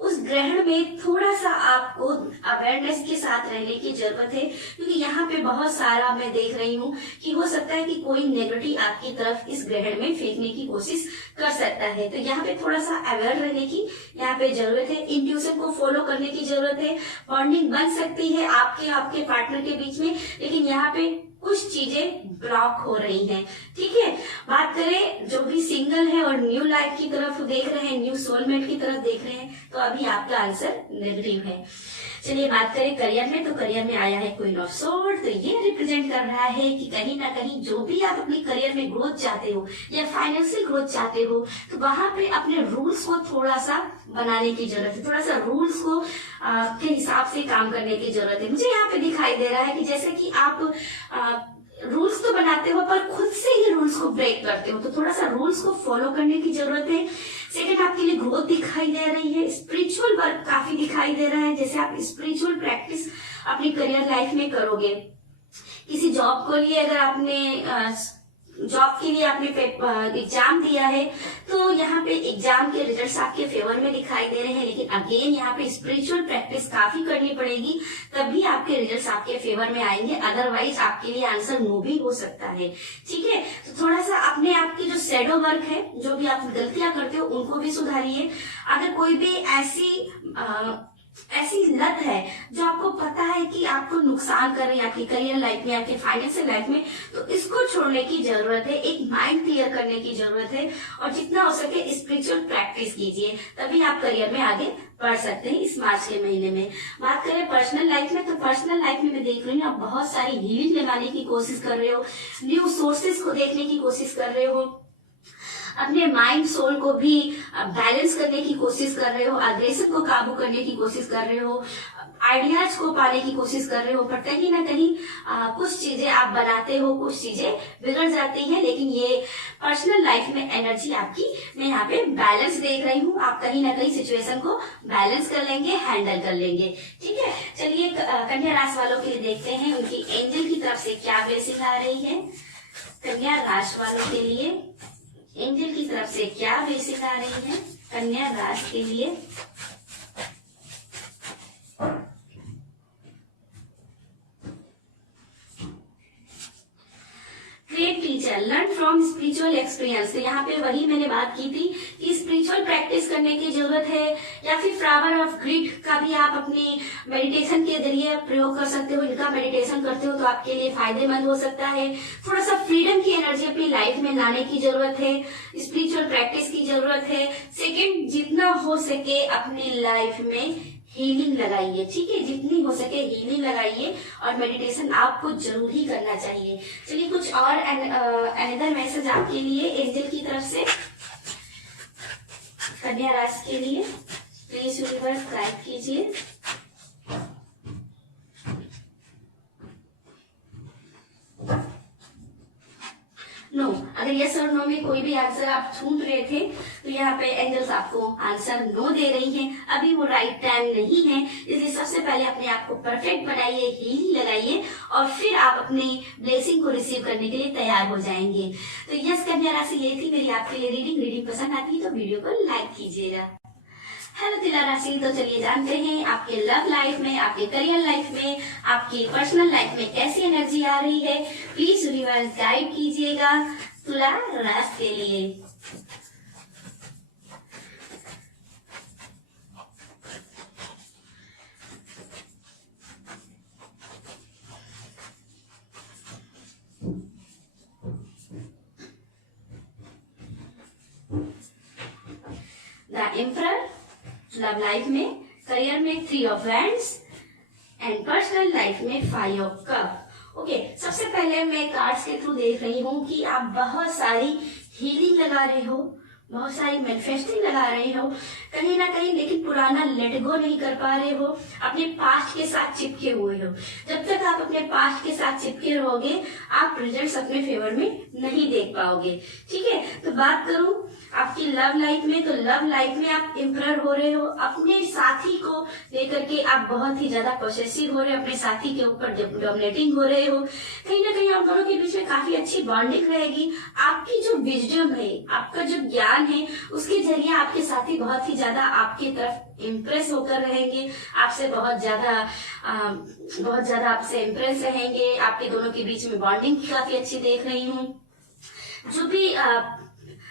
उस ग्रहण में थोड़ा सा आपको अवेयरनेस के साथ रहने की जरूरत है, क्योंकि यहाँ पे बहुत सारा मैं देख रही हूँ कि हो सकता है कि कोई नेगेटिव आपकी तरफ इस ग्रहण में फेंकने की कोशिश कर सकता है। तो यहाँ पे थोड़ा सा अवेयर रहने की यहाँ पे जरूरत है, इंट्यूशन को फॉलो करने की जरूरत है। बॉन्डिंग बन सकती है आपके पार्टनर के बीच में, लेकिन यहाँ पे कुछ चीजें ब्लॉक हो रही हैं। ठीक है, बात करें जो भी सिंगल है और न्यू लाइफ की तरफ देख रहे हैं, न्यू सोलमेट की तरफ देख रहे हैं, तो अभी आपका आंसर नेगेटिव है। चलिए बात करें करियर में, तो करियर में आया है क्वीन ऑफ सोर्ड। तो ये रिप्रेजेंट कर रहा है कि कहीं ना कहीं जो भी आप अपनी करियर में ग्रोथ चाहते हो या फाइनेंशियल ग्रोथ चाहते हो, तो वहां पे अपने रूल्स को थोड़ा सा बनाने की जरूरत है, थोड़ा सा रूल्स को के हिसाब से काम करने की जरूरत है। मुझे यहाँ पे दिखाई दे रहा है कि जैसे कि आप रूल्स तो बनाते हो पर खुद से ही रूल्स को ब्रेक करते हो, तो थोड़ा सा रूल्स को फॉलो करने की जरूरत है। सेकंड, आपके लिए ग्रोथ दिखाई दे रही है, स्पिरिचुअल वर्क काफी दिखाई दे रहा है, जैसे आप स्पिरिचुअल प्रैक्टिस अपनी करियर लाइफ में करोगे। किसी जॉब को लिए अगर आपने जॉब के लिए आपने एग्जाम दिया है, तो यहाँ पे एग्जाम के रिजल्ट्स आपके फेवर में दिखाई दे रहे हैं, लेकिन अगेन यहाँ पे स्पिरिचुअल प्रैक्टिस काफी करनी पड़ेगी, तभी आपके रिजल्ट्स आपके फेवर में आएंगे। अदरवाइज आपके लिए आंसर नो भी हो सकता है। ठीक है, तो थोड़ा सा अपने आप की जो शैडो वर्क है, जो भी आप गलतियां करते हो, उनको भी सुधारिए। अगर कोई भी ऐसी लत है जो आपको पता है कि आपको नुकसान कर रही है आपकी करियर लाइफ में, आपके फाइनेंशियल लाइफ में, तो इसको छोड़ने की जरूरत है, एक माइंड क्लियर करने की जरूरत है, और जितना हो सके स्पिरिचुअल प्रैक्टिस कीजिए, तभी आप करियर में आगे बढ़ सकते हैं। इस मार्च के महीने में बात करें पर्सनल लाइफ में, तो पर्सनल लाइफ में मैं देख रही हूँ आप बहुत सारी हीलिंग लगाने की कोशिश कर रहे हो, न्यू सोर्सेस को देखने की कोशिश कर रहे हो, अपने माइंड सोल को भी बैलेंस करने की कोशिश कर रहे हो, अग्रेशन को काबू करने की कोशिश कर रहे हो, आइडियाज को पाने की कोशिश कर रहे हो, पर कहीं ना कहीं कुछ चीजें आप बनाते हो, कुछ चीजें बिगड़ जाती हैं, लेकिन ये पर्सनल लाइफ में एनर्जी आपकी मैं यहाँ पे बैलेंस देख रही हूँ। आप कहीं ना कहीं सिचुएशन को बैलेंस कर लेंगे, हैंडल कर लेंगे। ठीक है, चलिए कन्या राशि वालों के लिए देखते हैं उनकी एंजल की तरफ से क्या ब्लेसिंग आ रही है। कन्या राशि वालों के लिए एंजल की तरफ से क्या ब्लेसिंग आ रही है कन्या राशि के लिए। Great teacher, learn from spiritual experience. तो यहाँ पे वही मैंने बात की थी कि स्पिरिचुअल प्रैक्टिस करने की जरूरत है, या फिर फ्लावर ऑफ ग्रिड का भी आप अपनी मेडिटेशन के जरिए प्रयोग कर सकते हो। इनका मेडिटेशन करते हो तो आपके लिए फायदेमंद हो सकता है। थोड़ा सा फ्रीडम की एनर्जी अपनी लाइफ में लाने की जरूरत है, स्पिरिचुअल प्रैक्टिस की जरूरत है। सेकेंड, जितना हो सके अपनी लाइफ में हीलिंग लगाइए, ठीक है, जितनी हो सके हीलिंग लगाइए, और मेडिटेशन आपको जरूर ही करना चाहिए। चलिए कुछ और अनदर मैसेज आपके लिए एंजल की तरफ से कन्या राशि के लिए। प्लीज यूनिवर्स गाइड कीजिए। नो, अगर यस और नो में कोई भी आंसर आप ढूंढ रहे थे तो यहाँ पे एंजल्स आपको आंसर नो दे रही हैं। अभी वो राइट टाइम नहीं है, इसलिए सबसे पहले अपने आप को परफेक्ट बनाइए, हीलिंग लगाइए, और फिर आप अपनी ब्लेसिंग को रिसीव करने के लिए तैयार हो जाएंगे। तो यस कन्या राशि, ये थी मेरी आपके लिए रीडिंग पसंद आती है तो वीडियो को लाइक कीजिएगा। हेलो तुला राशि, तो चलिए जानते हैं आपके लव लाइफ में, आपके करियर लाइफ में, आपकी पर्सनल लाइफ में कैसी एनर्जी आ रही है। प्लीज यूनिवर्स गाइड कीजिएगा तुला राशि के लिए। द एम्परर, लव लाइफ में, करियर में 3 of wands, and personal life में 5 ऑफ कप। ओके, सबसे पहले मैं कार्ड्स के थ्रू देख रही हूँ कि आप बहुत सारी हीलिंग लगा रहे हो, बहुत सारी मैनिफेस्टिंग लगा रहे हो कहीं ना कहीं, लेकिन पुराना लेट गो नहीं कर पा रहे हो, अपने पास्ट के साथ चिपके हुए हो। जब तक आप अपने पास्ट के साथ चिपके रहोगे आप रिजल्ट्स अपने फेवर में नहीं देख पाओगे, ठीक है। तो बात करूं आपकी लव लाइफ में, तो लव लाइफ में आप एम्परर हो रहे हो, अपने साथी को लेकर के आप बहुत ही ज्यादा पॉसेसिव हो रहे हो, अपने साथी के ऊपर डोमिनेटिंग हो रहे हो। कहीं ना कहीं आप दोनों के बीच में काफी अच्छी बॉन्डिंग रहेगी। आपकी जो विजडम है, आपका जो ज्ञान है, उसके जरिए आपके साथी बहुत ही ज्यादा आपकी तरफ इम्प्रेस होकर रहेंगे, आपसे बहुत ज्यादा आपसे इम्प्रेस रहेंगे। आपके दोनों के बीच में बॉन्डिंग काफी अच्छी देख रही हूँ। जो भी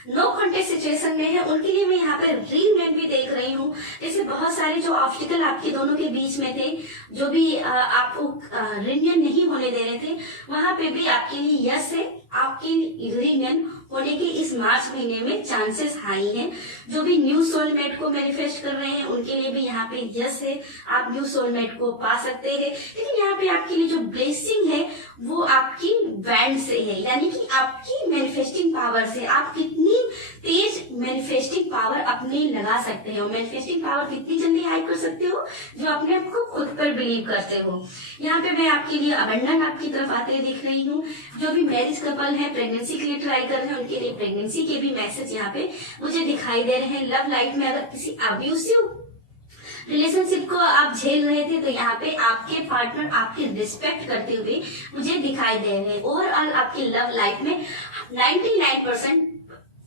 नो कॉन्टेक्ट सिचुएशन में है उनके लिए मैं यहाँ पे रीयूनियन भी देख रही हूँ। जैसे बहुत सारे जो ऑब्स्टिकल आपके दोनों के बीच में थे, जो भी आपको रीयूनियन नहीं होने दे रहे थे, वहां पे भी आपके लिए यस है, आपकी रीयूनियन होने के इस मार्च महीने में चांसेस हाई हैं। जो भी न्यू सोलमेट को मैनिफेस्ट कर रहे हैं उनके लिए भी यहाँ पे यस है, आप न्यू सोलमेट को पा सकते हैं। लेकिन यहाँ पे आपके लिए जो ब्लेसिंग है वो आपकी वैंड से है, यानी कि आपकी मैनिफेस्टिंग पावर से। आप कितनी तेज मैनिफेस्टिंग पावर अपने लगा सकते हो, मैनिफेस्टिंग पावर कितनी जल्दी हाई कर सकते हो, जो अपने आप को खुद पर बिलीव करते हो। यहाँ पे मैं आपके लिए अबंडन आपकी तरफ आते हुए दिख रही हूँ। जो भी मैरिज कपल है, प्रेगनेंसी के लिए ट्राई कर रहे हैं, उनके लिए प्रेगनेंसी के भी मैसेज यहाँ पे मुझे दिखाई दे रहे हैं। लव लाइफ में अगर किसी अब्यूसिव रिलेशनशिप को आप झेल रहे थे तो यहाँ पे आपके पार्टनर आपकी रिस्पेक्ट करते हुए मुझे दिखाई दे रहे हैं। ओवरऑल आपकी लव लाइफ में 99%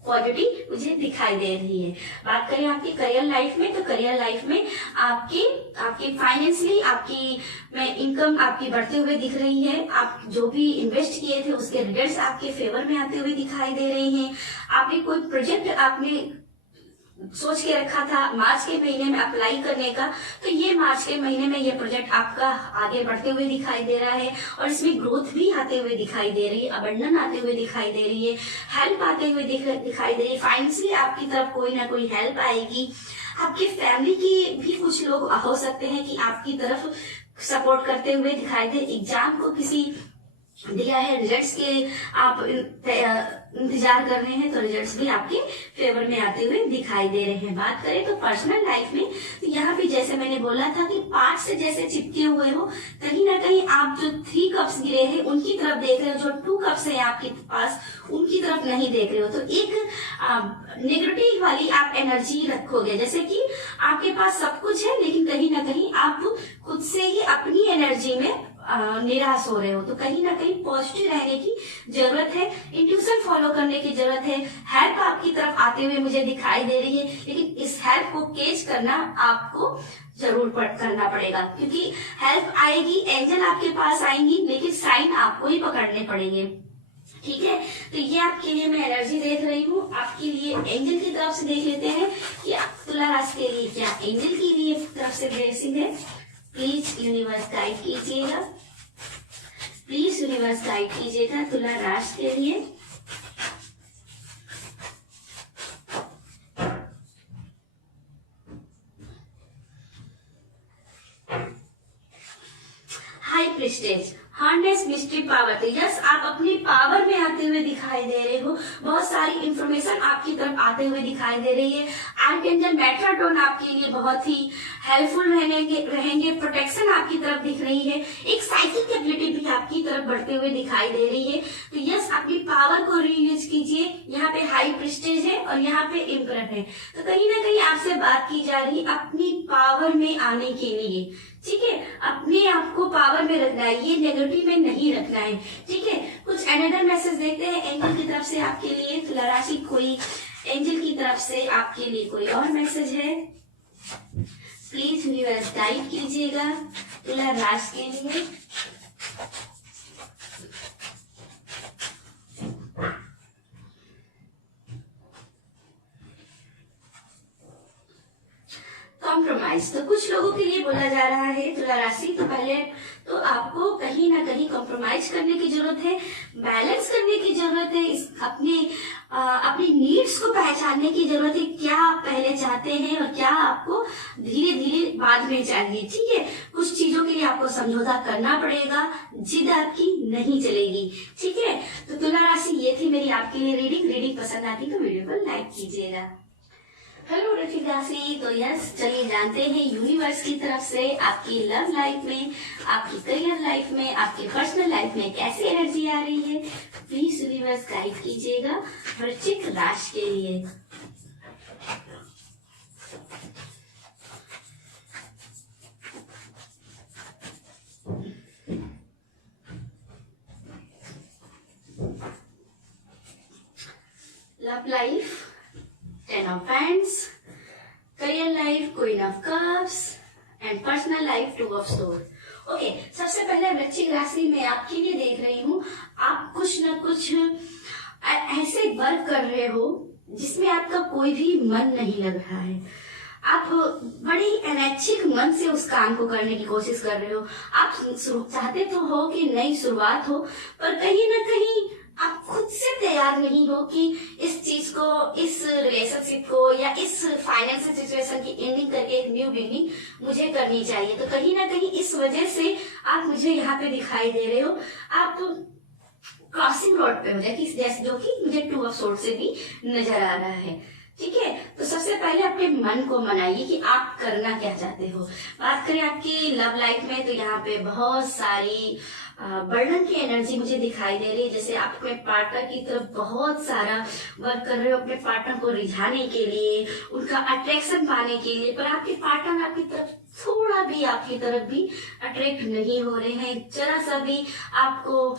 पॉजिटिव मुझे दिखाई दे रही है। बात करें आपकी करियर लाइफ में, तो करियर लाइफ में आपकी फाइनेंशियली आपकी में इनकम आपकी बढ़ते हुए दिख रही है। आप जो भी इन्वेस्ट किए थे उसके रिजल्ट्स आपके फेवर में आते हुए दिखाई दे रहे हैं। आपने कोई प्रोजेक्ट आपने सोच के रखा था मार्च के महीने में अप्लाई करने का, तो ये मार्च के महीने में ये प्रोजेक्ट आपका आगे बढ़ते हुए दिखाई दे रहा है, और इसमें ग्रोथ भी आते हुए दिखाई दे रही है, अबंडन आते हुए दिखाई दे रही है, हेल्प आते हुए दिखाई दे रही है। फाइनेंशियली आपकी तरफ कोई ना कोई हेल्प आएगी। आपकी फैमिली की भी कुछ लोग हो सकते हैं कि आपकी तरफ सपोर्ट करते हुए दिखाई दे। एग्जाम को किसी दिया है, रिजल्ट्स के आप इंतजार कर रहे हैं, तो रिजल्ट्स भी आपके फेवर में आते हुए दिखाई दे रहे हैं। बात करें तो पर्सनल लाइफ में, तो यहाँ पे जैसे मैंने बोला था कि पार्ट से जैसे चिपके हुए हो, कहीं ना कहीं आप जो 3 कप्स गिरे हैं उनकी तरफ देख रहे हो, जो 2 कप्स है आपके पास उनकी तरफ नहीं देख रहे हो। तो एक नेगेटिव वाली आप एनर्जी रखोगे, जैसे कि आपके पास सब कुछ है लेकिन कहीं ना कहीं आप खुद से ही अपनी एनर्जी में निराश हो रहे हो। तो कहीं ना कहीं पॉजिटिव रहने की जरूरत है, इंट्यूशन फॉलो करने की जरूरत है। हेल्प आपकी तरफ आते हुए मुझे दिखाई दे रही है, लेकिन इस हेल्प को कैच करना आपको जरूर करना पड़ेगा, क्योंकि हेल्प आएगी, एंजल आपके पास आएंगी, लेकिन साइन आपको ही पकड़ने पड़ेंगे। ठीक है, तो ये आपके लिए मैं एनर्जी देख रही हूँ। आपके लिए एंजल की तरफ से देख लेते हैं कि तुला राशि के लिए क्या एंजल के लिए तरफ से ब्लेसिंग है। प्लीज यूनिवर्स गाइड कीजिएगा, प्लीज यूनिवर्स गाइड कीजिएगा तुला राशि के लिए। High prestige, harness mystery power. तो यस, आप अपनी पावर में आते हुए दिखाई दे रहे हो। बहुत सारी इंफॉर्मेशन आपकी तरफ आते हुए दिखाई दे रही है। आर्कएंजल मेट्रोटोन आपके लिए बहुत ही हेल्पफुल रहेंगे। प्रोटेक्शन आपकी तरफ दिख रही है। एक साइकिक एबिलिटी भी आपकी तरफ बढ़ते हुए दिखाई दे रही है। तो यस, अपनी पावर को रीयूज कीजिए। यहाँ पे हाई प्रिस्टेज है और यहाँ पे एम्परर है। तो कहीं ना कहीं आपसे बात की जा रही है अपनी पावर में आने के लिए। ठीक है, अपने आप को पावर में रखना है, ये नेगेटिव में नहीं रखना है। ठीक है, कुछ अनदर मैसेज देखते हैं एंजल की तरफ से आपके लिए। तुला राशि, कोई एंजल की तरफ से आपके लिए कोई और मैसेज है? प्लीज यूनिवर्स गाइड कीजिएगा तुला राशि के लिए। कॉम्प्रोमाइज, तो कुछ लोगों के लिए बोला जा रहा है तुला राशि, तो पहले तो आपको कहीं ना कहीं कॉम्प्रोमाइज करने की जरूरत है, बैलेंस करने की जरूरत है। अपनी नीड्स को पहचानने की जरूरत है, क्या आप पहले चाहते हैं और क्या आपको धीरे धीरे बाद में चाहिए। ठीक है, कुछ चीजों के लिए आपको समझौता करना पड़ेगा, जिद आपकी नहीं चलेगी। ठीक है, तो तुला राशि, ये थी मेरी आपके लिए रीडिंग पसंद आती तो वीडियो को लाइक कीजिएगा। हेलो वृश्चिक राशि, तो यस, चलिए जानते हैं यूनिवर्स की तरफ से आपकी लव लाइफ में, आपकी करियर लाइफ में, आपकी पर्सनल लाइफ में कैसी एनर्जी आ रही है। प्लीज यूनिवर्स गाइड कीजिएगा वृश्चिक राशि के लिए। Love life 10 of Wands, career life Queen of Cups and personal life 2 of Swords। Okay, सबसे पहले वृश्चिक राशि में आपके लिए देख रही हूँ, आप कुछ न कुछ ऐसे वर्क कर रहे हो जिसमें आपका कोई भी मन नहीं लग रहा है। आप बड़ी अनैच्छिक मन से उस काम को करने की कोशिश कर रहे हो। आप चाहते तो हो कि नई शुरुआत हो, पर कहीं ना कहीं आप खुद से तैयार नहीं हो कि इस चीज को, इस रिलेशनशिप को या इस फाइनेंशियल सिचुएशन की एंडिंग करके एक न्यू बिगिनिंग मुझे करनी चाहिए। तो कहीं ना कहीं इस वजह से आप मुझे यहाँ पे दिखाई दे रहे हो। आप क्रॉसिंग रोड पे हो जाए, जैसे जो कि मुझे 2 of Swords से भी नजर आ रहा है। ठीक है, तो सबसे पहले अपने मन को मनाइए कि आप करना क्या चाहते हो। बात करें आपकी लव लाइफ में, तो यहाँ पे बहुत सारी बर्डन की एनर्जी मुझे दिखाई दे रही है। जैसे आप अपने पार्टनर की तरफ बहुत सारा वर्क कर रहे हो, अपने पार्टनर को रिझाने के लिए, उनका अट्रैक्शन पाने के लिए, पर आपके पार्टनर आपकी तरफ थोड़ा भी, आपकी तरफ भी अट्रैक्ट नहीं हो रहे हैं। जरा सा भी आपको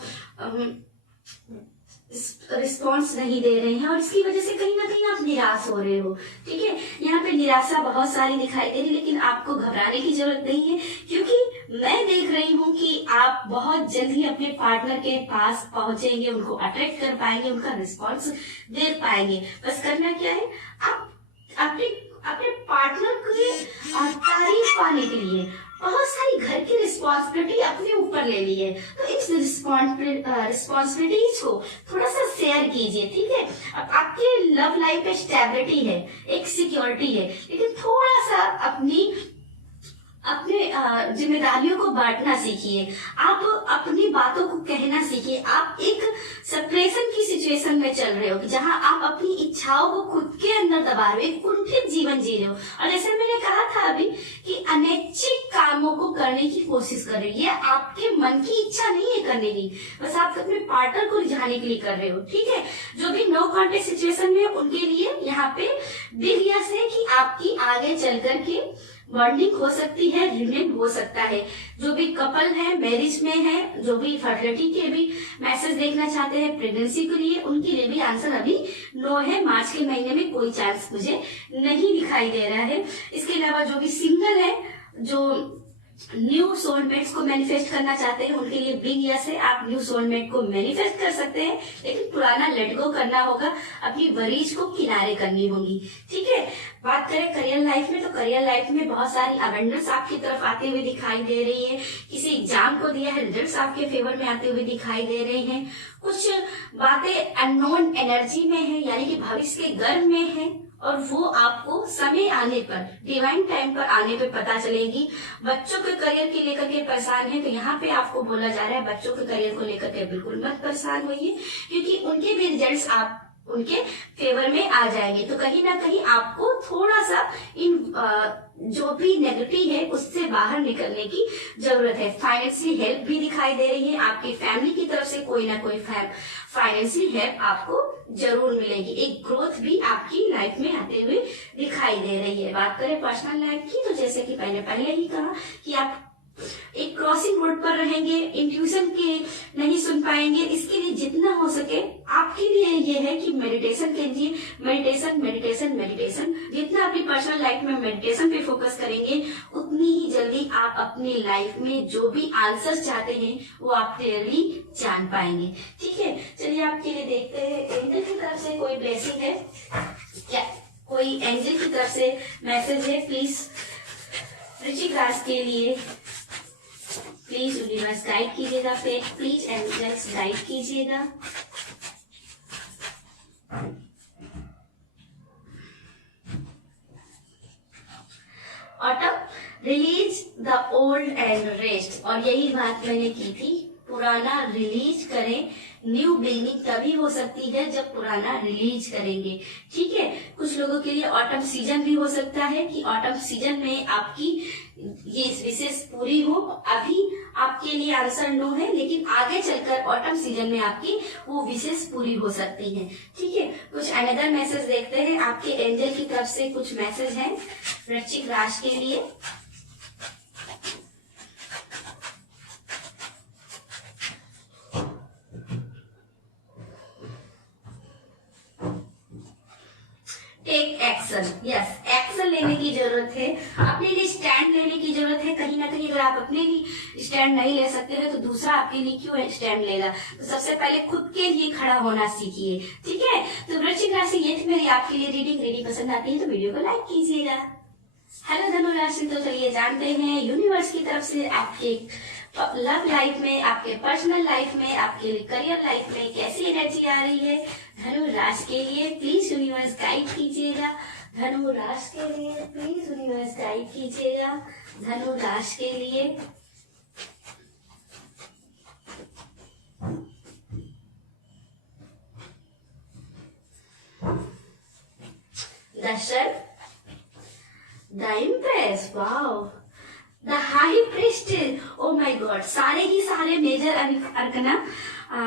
रिस्पॉन्स नहीं दे रहे हैं और इसकी वजह से कहीं ना कहीं आप निराश हो रहे हो। ठीक है, यहाँ पे निराशा बहुत सारी दिखाई दे रही है, लेकिन आपको घबराने की जरूरत नहीं है, क्योंकि मैं देख रही हूँ कि आप बहुत जल्द ही अपने पार्टनर के पास पहुंचेंगे, उनको अट्रैक्ट कर पाएंगे, उनका रिस्पॉन्स दे पाएंगे। बस करना क्या है, आप अपने पार्टनर की तारीफ पाने के लिए बहुत सारी घर की रिस्पॉन्सिबिलिटी अपने ऊपर ले ली है, तो इस रिस्पॉन्सिबिलिटीज को थोड़ा सा शेयर कीजिए। ठीक है, अब आपके लव लाइफ में स्टेबिलिटी है, एक सिक्योरिटी है, लेकिन थोड़ा सा अपने जिम्मेदारियों को बांटना सीखिए। आप अपनी बातों को कहना सीखिए। आप एक सेपरेशन की सिचुएशन में चल रहे हो, जहां आप अपनी इच्छाओं को खुद के अंदर दबा रहे हो, एक कुंठित जीवन जी रहे हो। और जैसे मैंने कहा था अभी कि अनैच्छिक कामों को करने की कोशिश कर रहे हो, ये आपके मन की इच्छा नहीं है करने की, बस आप अपने पार्टनर को रिझाने के लिए कर रहे हो। ठीक है, जो भी नो कॉन्टेक्ट सिचुएशन में उनके लिए यहाँ पे बिग यस है कि आपकी आगे चल करके बॉन्डिंग हो सकती है, रियूनियन हो सकता है। जो भी कपल है, मैरिज में है, जो भी फर्टिलिटी के भी मैसेज देखना चाहते हैं प्रेगनेंसी के लिए, उनके लिए भी आंसर अभी नो है। मार्च के महीने में कोई चांस मुझे नहीं दिखाई दे रहा है। इसके अलावा जो भी सिंगल है, जो न्यू सोलमेट्स को मैनिफेस्ट करना चाहते हैं उनके लिए बिग यस है। आप न्यू सोलमेट को मैनिफेस्ट कर सकते हैं, लेकिन पुराना लेट गो करना होगा, अपनी वरीज को किनारे करनी होगी। ठीक है, बात करें करियर लाइफ में, तो करियर लाइफ में बहुत सारी अवेंडर्स आपकी तरफ आते हुए दिखाई दे रही है। किसी एग्जाम को दिया है, रिजल्ट्स आपके फेवर में आते हुए दिखाई दे रहे हैं। कुछ बातें अननोन एनर्जी में है, यानी कि भविष्य के गर्भ में है, और वो आपको समय आने पर, डिवाइन टाइम पर आने पर पता चलेगी। बच्चों के करियर के लेकर के परेशान है, तो यहाँ पे आपको बोला जा रहा है बच्चों के करियर को लेकर के बिल्कुल मत परेशान होइए, क्योंकि उनके भी रिजल्ट्स आप उनके फेवर में आ जाएंगे। तो कहीं ना कहीं आपको थोड़ा सा इन जो भी नेगेटिव है उससे बाहर निकलने की जरूरत है। फाइनेंशियल हेल्प भी दिखाई दे रही है, आपकी फैमिली की तरफ से कोई ना कोई फाइनेंशियल हेल्प आपको जरूर मिलेगी। एक ग्रोथ भी आपकी लाइफ में आते हुए दिखाई दे रही है। बात करें पर्सनल लाइफ की, तो जैसे कि मैंने पहले ही कहा कि आप एक क्रॉसिंग रोड पर रहेंगे, इंट्यूशन के नहीं सुन पाएंगे। इसके लिए जितना हो सके आपके लिए ये है कि मेडिटेशन कीजिए, मेडिटेशन मेडिटेशन मेडिटेशन। जितना अपनी पर्सनल लाइफ में मेडिटेशन पे फोकस करेंगे, उतनी ही जल्दी आप अपनी लाइफ में जो भी आंसर्स चाहते हैं वो आप क्लियरली जान पाएंगे। ठीक है, चलिए आपके लिए देखते हैं एंजल की तरफ से कोई ब्लेसिंग है क्या, कोई एंजल की तरफ से मैसेज है प्लीज वृश्चिक राशि के लिए। प्लीज यूनिवर्स गाइड कीजिएगा, प्लीज एंजल्स गाइड कीजिएगा। Autumn, release the old and rest. और यही बात मैंने की थी, पुराना रिलीज करें, न्यू बिगिनिंग तभी हो सकती है जब पुराना रिलीज करेंगे। ठीक है, कुछ लोगों के लिए ऑटम सीजन भी हो सकता है कि ऑटम सीजन में आपकी ये विशेष पूरी हो। अभी आपके लिए आंसर नो है, लेकिन आगे चलकर ऑटम सीजन में आपकी वो विशेष पूरी हो सकती है। ठीक है, कुछ अनदर मैसेज देखते हैं। आपके एंजल की तरफ से कुछ मैसेज है वृश्चिक राशि के लिए। टेक एक्शन, यस, एक्शन लेने की जरूरत है, अपने लिए स्टैंड लेने की जरूरत है। कहीं ना कहीं अगर आप अपने लिए स्टैंड नहीं ले सकते हैं तो दूसरा आपके लिए क्यों स्टैंड लेगा। तो सबसे पहले खुद के लिए खड़ा होना सीखिए। ठीक है, तो वृश्चिक राशि ये थी मेरी आपके लिए रीडिंग पसंद आती है तो वीडियो को लाइक कीजिएगा। हेलो धनु राशि, तो चलिए जानते हैं यूनिवर्स की तरफ से आपके लव लाइफ में, आपके पर्सनल लाइफ में, आपके करियर लाइफ में कैसी एनर्जी आ रही है धनु राशि के लिए। प्लीज यूनिवर्स गाइड कीजिएगा। धनु राशि के लिए प्लीज यूनिवर्स गाइड कीजिएगा। धनु राशि के लिए दर्शन, the empress, wow, the high priestess, oh my god, सारे ही सारे मेजर अर्कना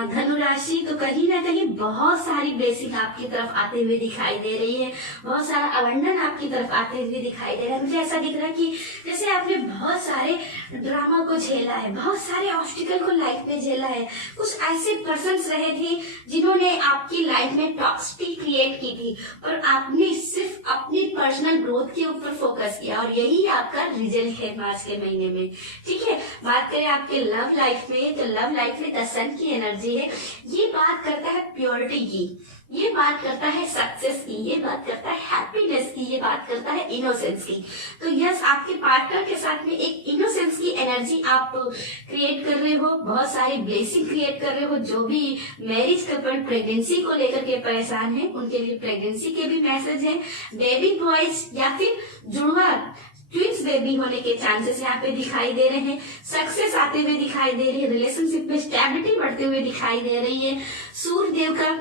धनु राशि। तो कहीं ना कहीं बहुत सारी ब्लेसिंग आपकी तरफ आते हुए दिखाई दे रही है, बहुत सारा अवंडन आपकी तरफ आते हुए दिखाई दे रहा है। मुझे ऐसा दिख रहा है कि जैसे आपने बहुत सारे ड्रामा को झेला है, बहुत सारे ऑब्स्टिकल को लाइफ में झेला है। कुछ ऐसे पर्सन्स रहे थे जिन्होंने आपकी लाइफ में टॉक्सिसिटी क्रिएट की थी, और आपने सिर्फ अपनी पर्सनल ग्रोथ के ऊपर फोकस किया, और यही आपका रिजल्ट है मार्च के महीने में। ठीक है, बात करें आपके लव लाइफ में, तो लव लाइफ में द सन की एनर्जी है। ये बात करता है प्योरिटी की, ये बात करता है सक्सेस की, ये बात करता है हैप्पीनेस की, ये बात करता है इनोसेंस की। तो यस, आपके पार्टनर के साथ में एक इनोसेंस की एनर्जी आप क्रिएट कर रहे हो, बहुत सारी ब्लेसिंग क्रिएट कर रहे हो। जो भी मैरिज कपल प्रेगनेंसी को लेकर के परेशान है, उनके लिए प्रेगनेंसी के भी मैसेज है। बेबी बॉयज या फिर जुड़वा ट्विंस बेबी होने के चांसेस यहाँ पे दिखाई दे रहे हैं। सक्सेस आते हुए दिखाई दे रही है, रिलेशनशिप में स्टेबिलिटी बढ़ते हुए दिखाई दे रही है। सूर्य देव का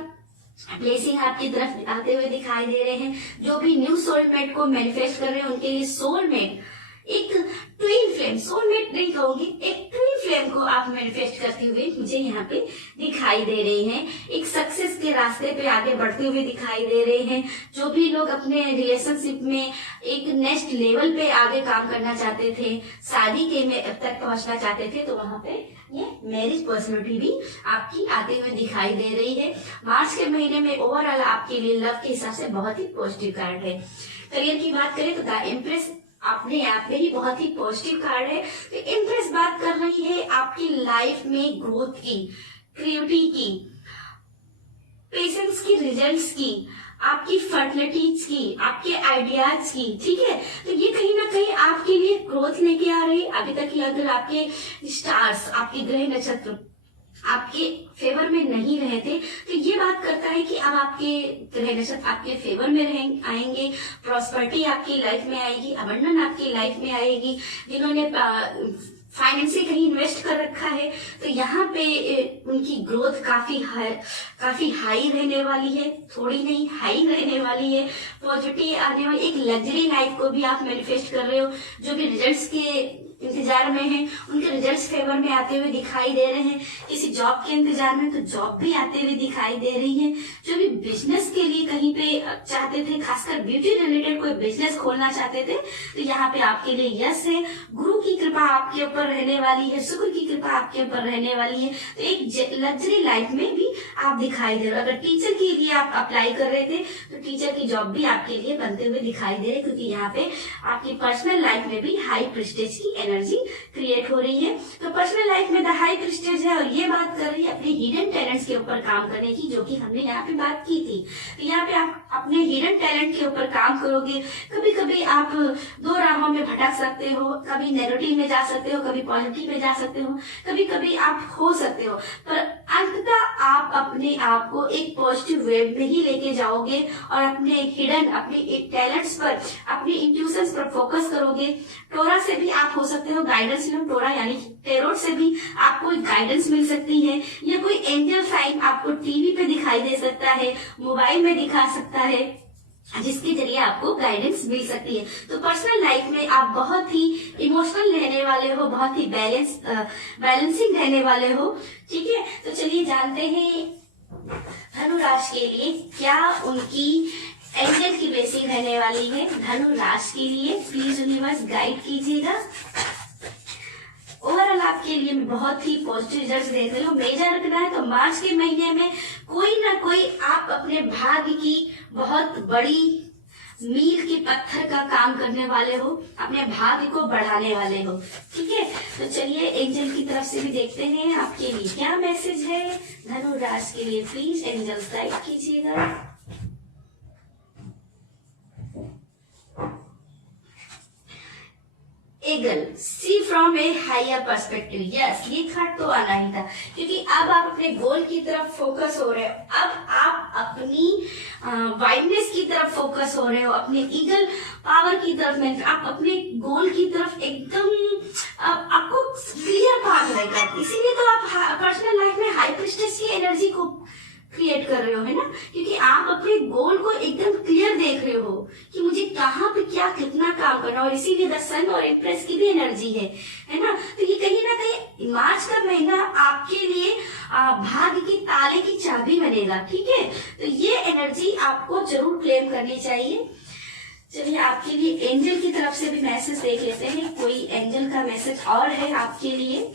ब्लेसिंग आपकी तरफ आते हुए दिखाई दे रहे हैं। जो भी न्यू सोलमेट को मैनिफेस्ट कर रहे हैं उनके लिए सोलमेट, एक ट्विन फ्लेम, सोलमेट नहीं कहूंगी, एक ट्विन फ्लेम को आप मैनिफेस्ट करते हुए मुझे यहाँ पे दिखाई दे रहे हैं। एक सक्सेस के रास्ते पे आगे बढ़ते हुए दिखाई दे रहे हैं। जो भी लोग अपने रिलेशनशिप में एक नेक्स्ट लेवल पे आगे काम करना चाहते थे, शादी के में अब तक पहुंचना चाहते थे, तो वहां पे ये मैरिज पर्सनैलिटी भी आपकी आते हुए दिखाई दे रही है। मार्च के महीने में ओवरऑल आपके लिए लव के हिसाब से बहुत ही पॉजिटिव कार्ड है। करियर की बात करें तो द एम्प्रेस अपने आप में ही बहुत ही पॉजिटिव कार्ड है। तो इम्प्रेस बात कर रही है आपकी लाइफ में ग्रोथ की, क्रिएटिविटी की, पेशेंस की, रिजल्ट्स की, आपकी फर्टिलिटीज की, आपके आइडियाज की। ठीक है, तो ये कहीं ना कहीं आपके लिए ग्रोथ लेके आ रही है। अभी तक की अगर आपके स्टार्स, आपके ग्रह नक्षत्र आपके फेवर में नहीं रहे थे, तो ये बात करता है कि अब आपके ग्रह नक्षत्र आपके फेवर में आएंगे, प्रॉस्पेरिटी आपकी लाइफ में आएगी, अबंडन आपकी लाइफ में आएगी। जिन्होंने फाइनेंस से कहीं इन्वेस्ट कर रखा है, तो यहाँ पे उनकी ग्रोथ काफी हाई रहने वाली है, थोड़ी नहीं हाई रहने वाली है, पॉजिटिव आने वाली एक लग्जरी लाइफ को भी आप मैनिफेस्ट कर रहे हो। जो भी रिजल्ट्स के इंतजार में हैं, उनके रिजल्ट्स फेवर में आते हुए दिखाई दे रहे हैं। किसी जॉब के इंतजार में, तो जॉब भी आते हुए दिखाई दे रही है। जो भी बिजनेस के लिए कहीं पे चाहते थे, खासकर ब्यूटी रिलेटेड कोई बिजनेस खोलना चाहते थे, तो यहाँ पे आपके लिए यस है। गुरु की कृपा आपके ऊपर रहने वाली है, शुक्र की कृपा आपके ऊपर रहने वाली है। तो एक लग्जरी लाइफ में भी आप दिखाई दे रहे हो। अगर टीचर के लिए आप अप्लाई कर रहे थे, तो टीचर की जॉब भी आपके लिए बनते हुए दिखाई दे रहे, क्योंकि यहाँ पे आपकी पर्सनल लाइफ में भी हाई प्रेस्टीज की एनर्जी क्रिएट हो रही है। तो पर्सनल लाइफ में द हाई प्रेस्टीज है, और ये बात कर रही है अपने हिडन टैलेंट्स के ऊपर काम करने की, जो कि हमने यहाँ पे बात की थी। तो यहाँ पे आप अपने हिडन टैलेंट के ऊपर काम करोगे। कभी कभी आप दो राहों में भटक सकते हो, कभी नेगेटिव में जा सकते हो, कभी पॉजिटिव में जा सकते हो, कभी कभी आप खो सकते हो, पर अंततः आप अपने आप को एक पॉजिटिव वेव में ही लेके जाओगे और अपने हिडन, अपने टैलेंट्स पर, अपने इंट्यूशंस पर फोकस करोगे। टोरा से भी आप हो सकते हो गाइडेंस लो, टोरा यानी टेरोट से भी आपको गाइडेंस मिल सकती है, या कोई एंजल साइन आपको टीवी पे दिखाई दे सकता है, मोबाइल में दिखा सकता है, जिसके जरिए आपको गाइडेंस मिल सकती है। तो पर्सनल लाइफ में आप बहुत ही इमोशनल रहने वाले हो, बहुत ही बैलेंसिंग रहने वाले हो। ठीक है, तो चलिए जानते हैं धनु राशि के लिए क्या उनकी एंजल की ब्लेसिंग रहने वाली है। धनु राशि के लिए प्लीज यूनिवर्स गाइड कीजिएगा। ओवरऑल आपके लिए बहुत ही पॉजिटिव रिजल्ट देख रहे हो। मेजर रखना है तो मार्च के महीने में कोई ना कोई आप अपने भाग्य की बहुत बड़ी मील के पत्थर का काम करने वाले हो, अपने भाग्य को बढ़ाने वाले हो। ठीक है, तो चलिए एंजल की तरफ से भी देखते हैं आपके लिए क्या मैसेज है। धनु राशि के लिए प्लीज एंजल्स गाइड कीजिएगा। Eagle, see from a higher perspective. Yes, ये कार्ड तो आना ही था, क्योंकि अब आप अपने गोल की तरफ फोकस हो रहे हो। अब आप अपनी वाइडनेस की तरफ फोकस हो रहे हो, अपने ईगल पावर की तरफ में, आप अपने गोल की तरफ एकदम आपको क्लियर पाथ रहेगा। इसीलिए तो आप पर्सनल लाइफ में हाई प्रेस्टीज की एनर्जी को क्रिएट कर रहे हो, है ना, क्योंकि आप अपने गोल को एकदम क्लियर देख रहे हो कि मुझे कहाँ पे क्या कितना काम करना, और इसीलिए द सन और इम्प्रेस की भी एनर्जी है ना। तो ये कहीं ना कहीं मार्च का महीना आपके लिए भाग्य की ताले की चाबी बनेगा। ठीक है, तो ये एनर्जी आपको जरूर क्लेम करनी चाहिए। चलिए आपके लिए एंजल की तरफ से भी मैसेज देख लेते हैं, कोई एंजल का मैसेज और है आपके लिए।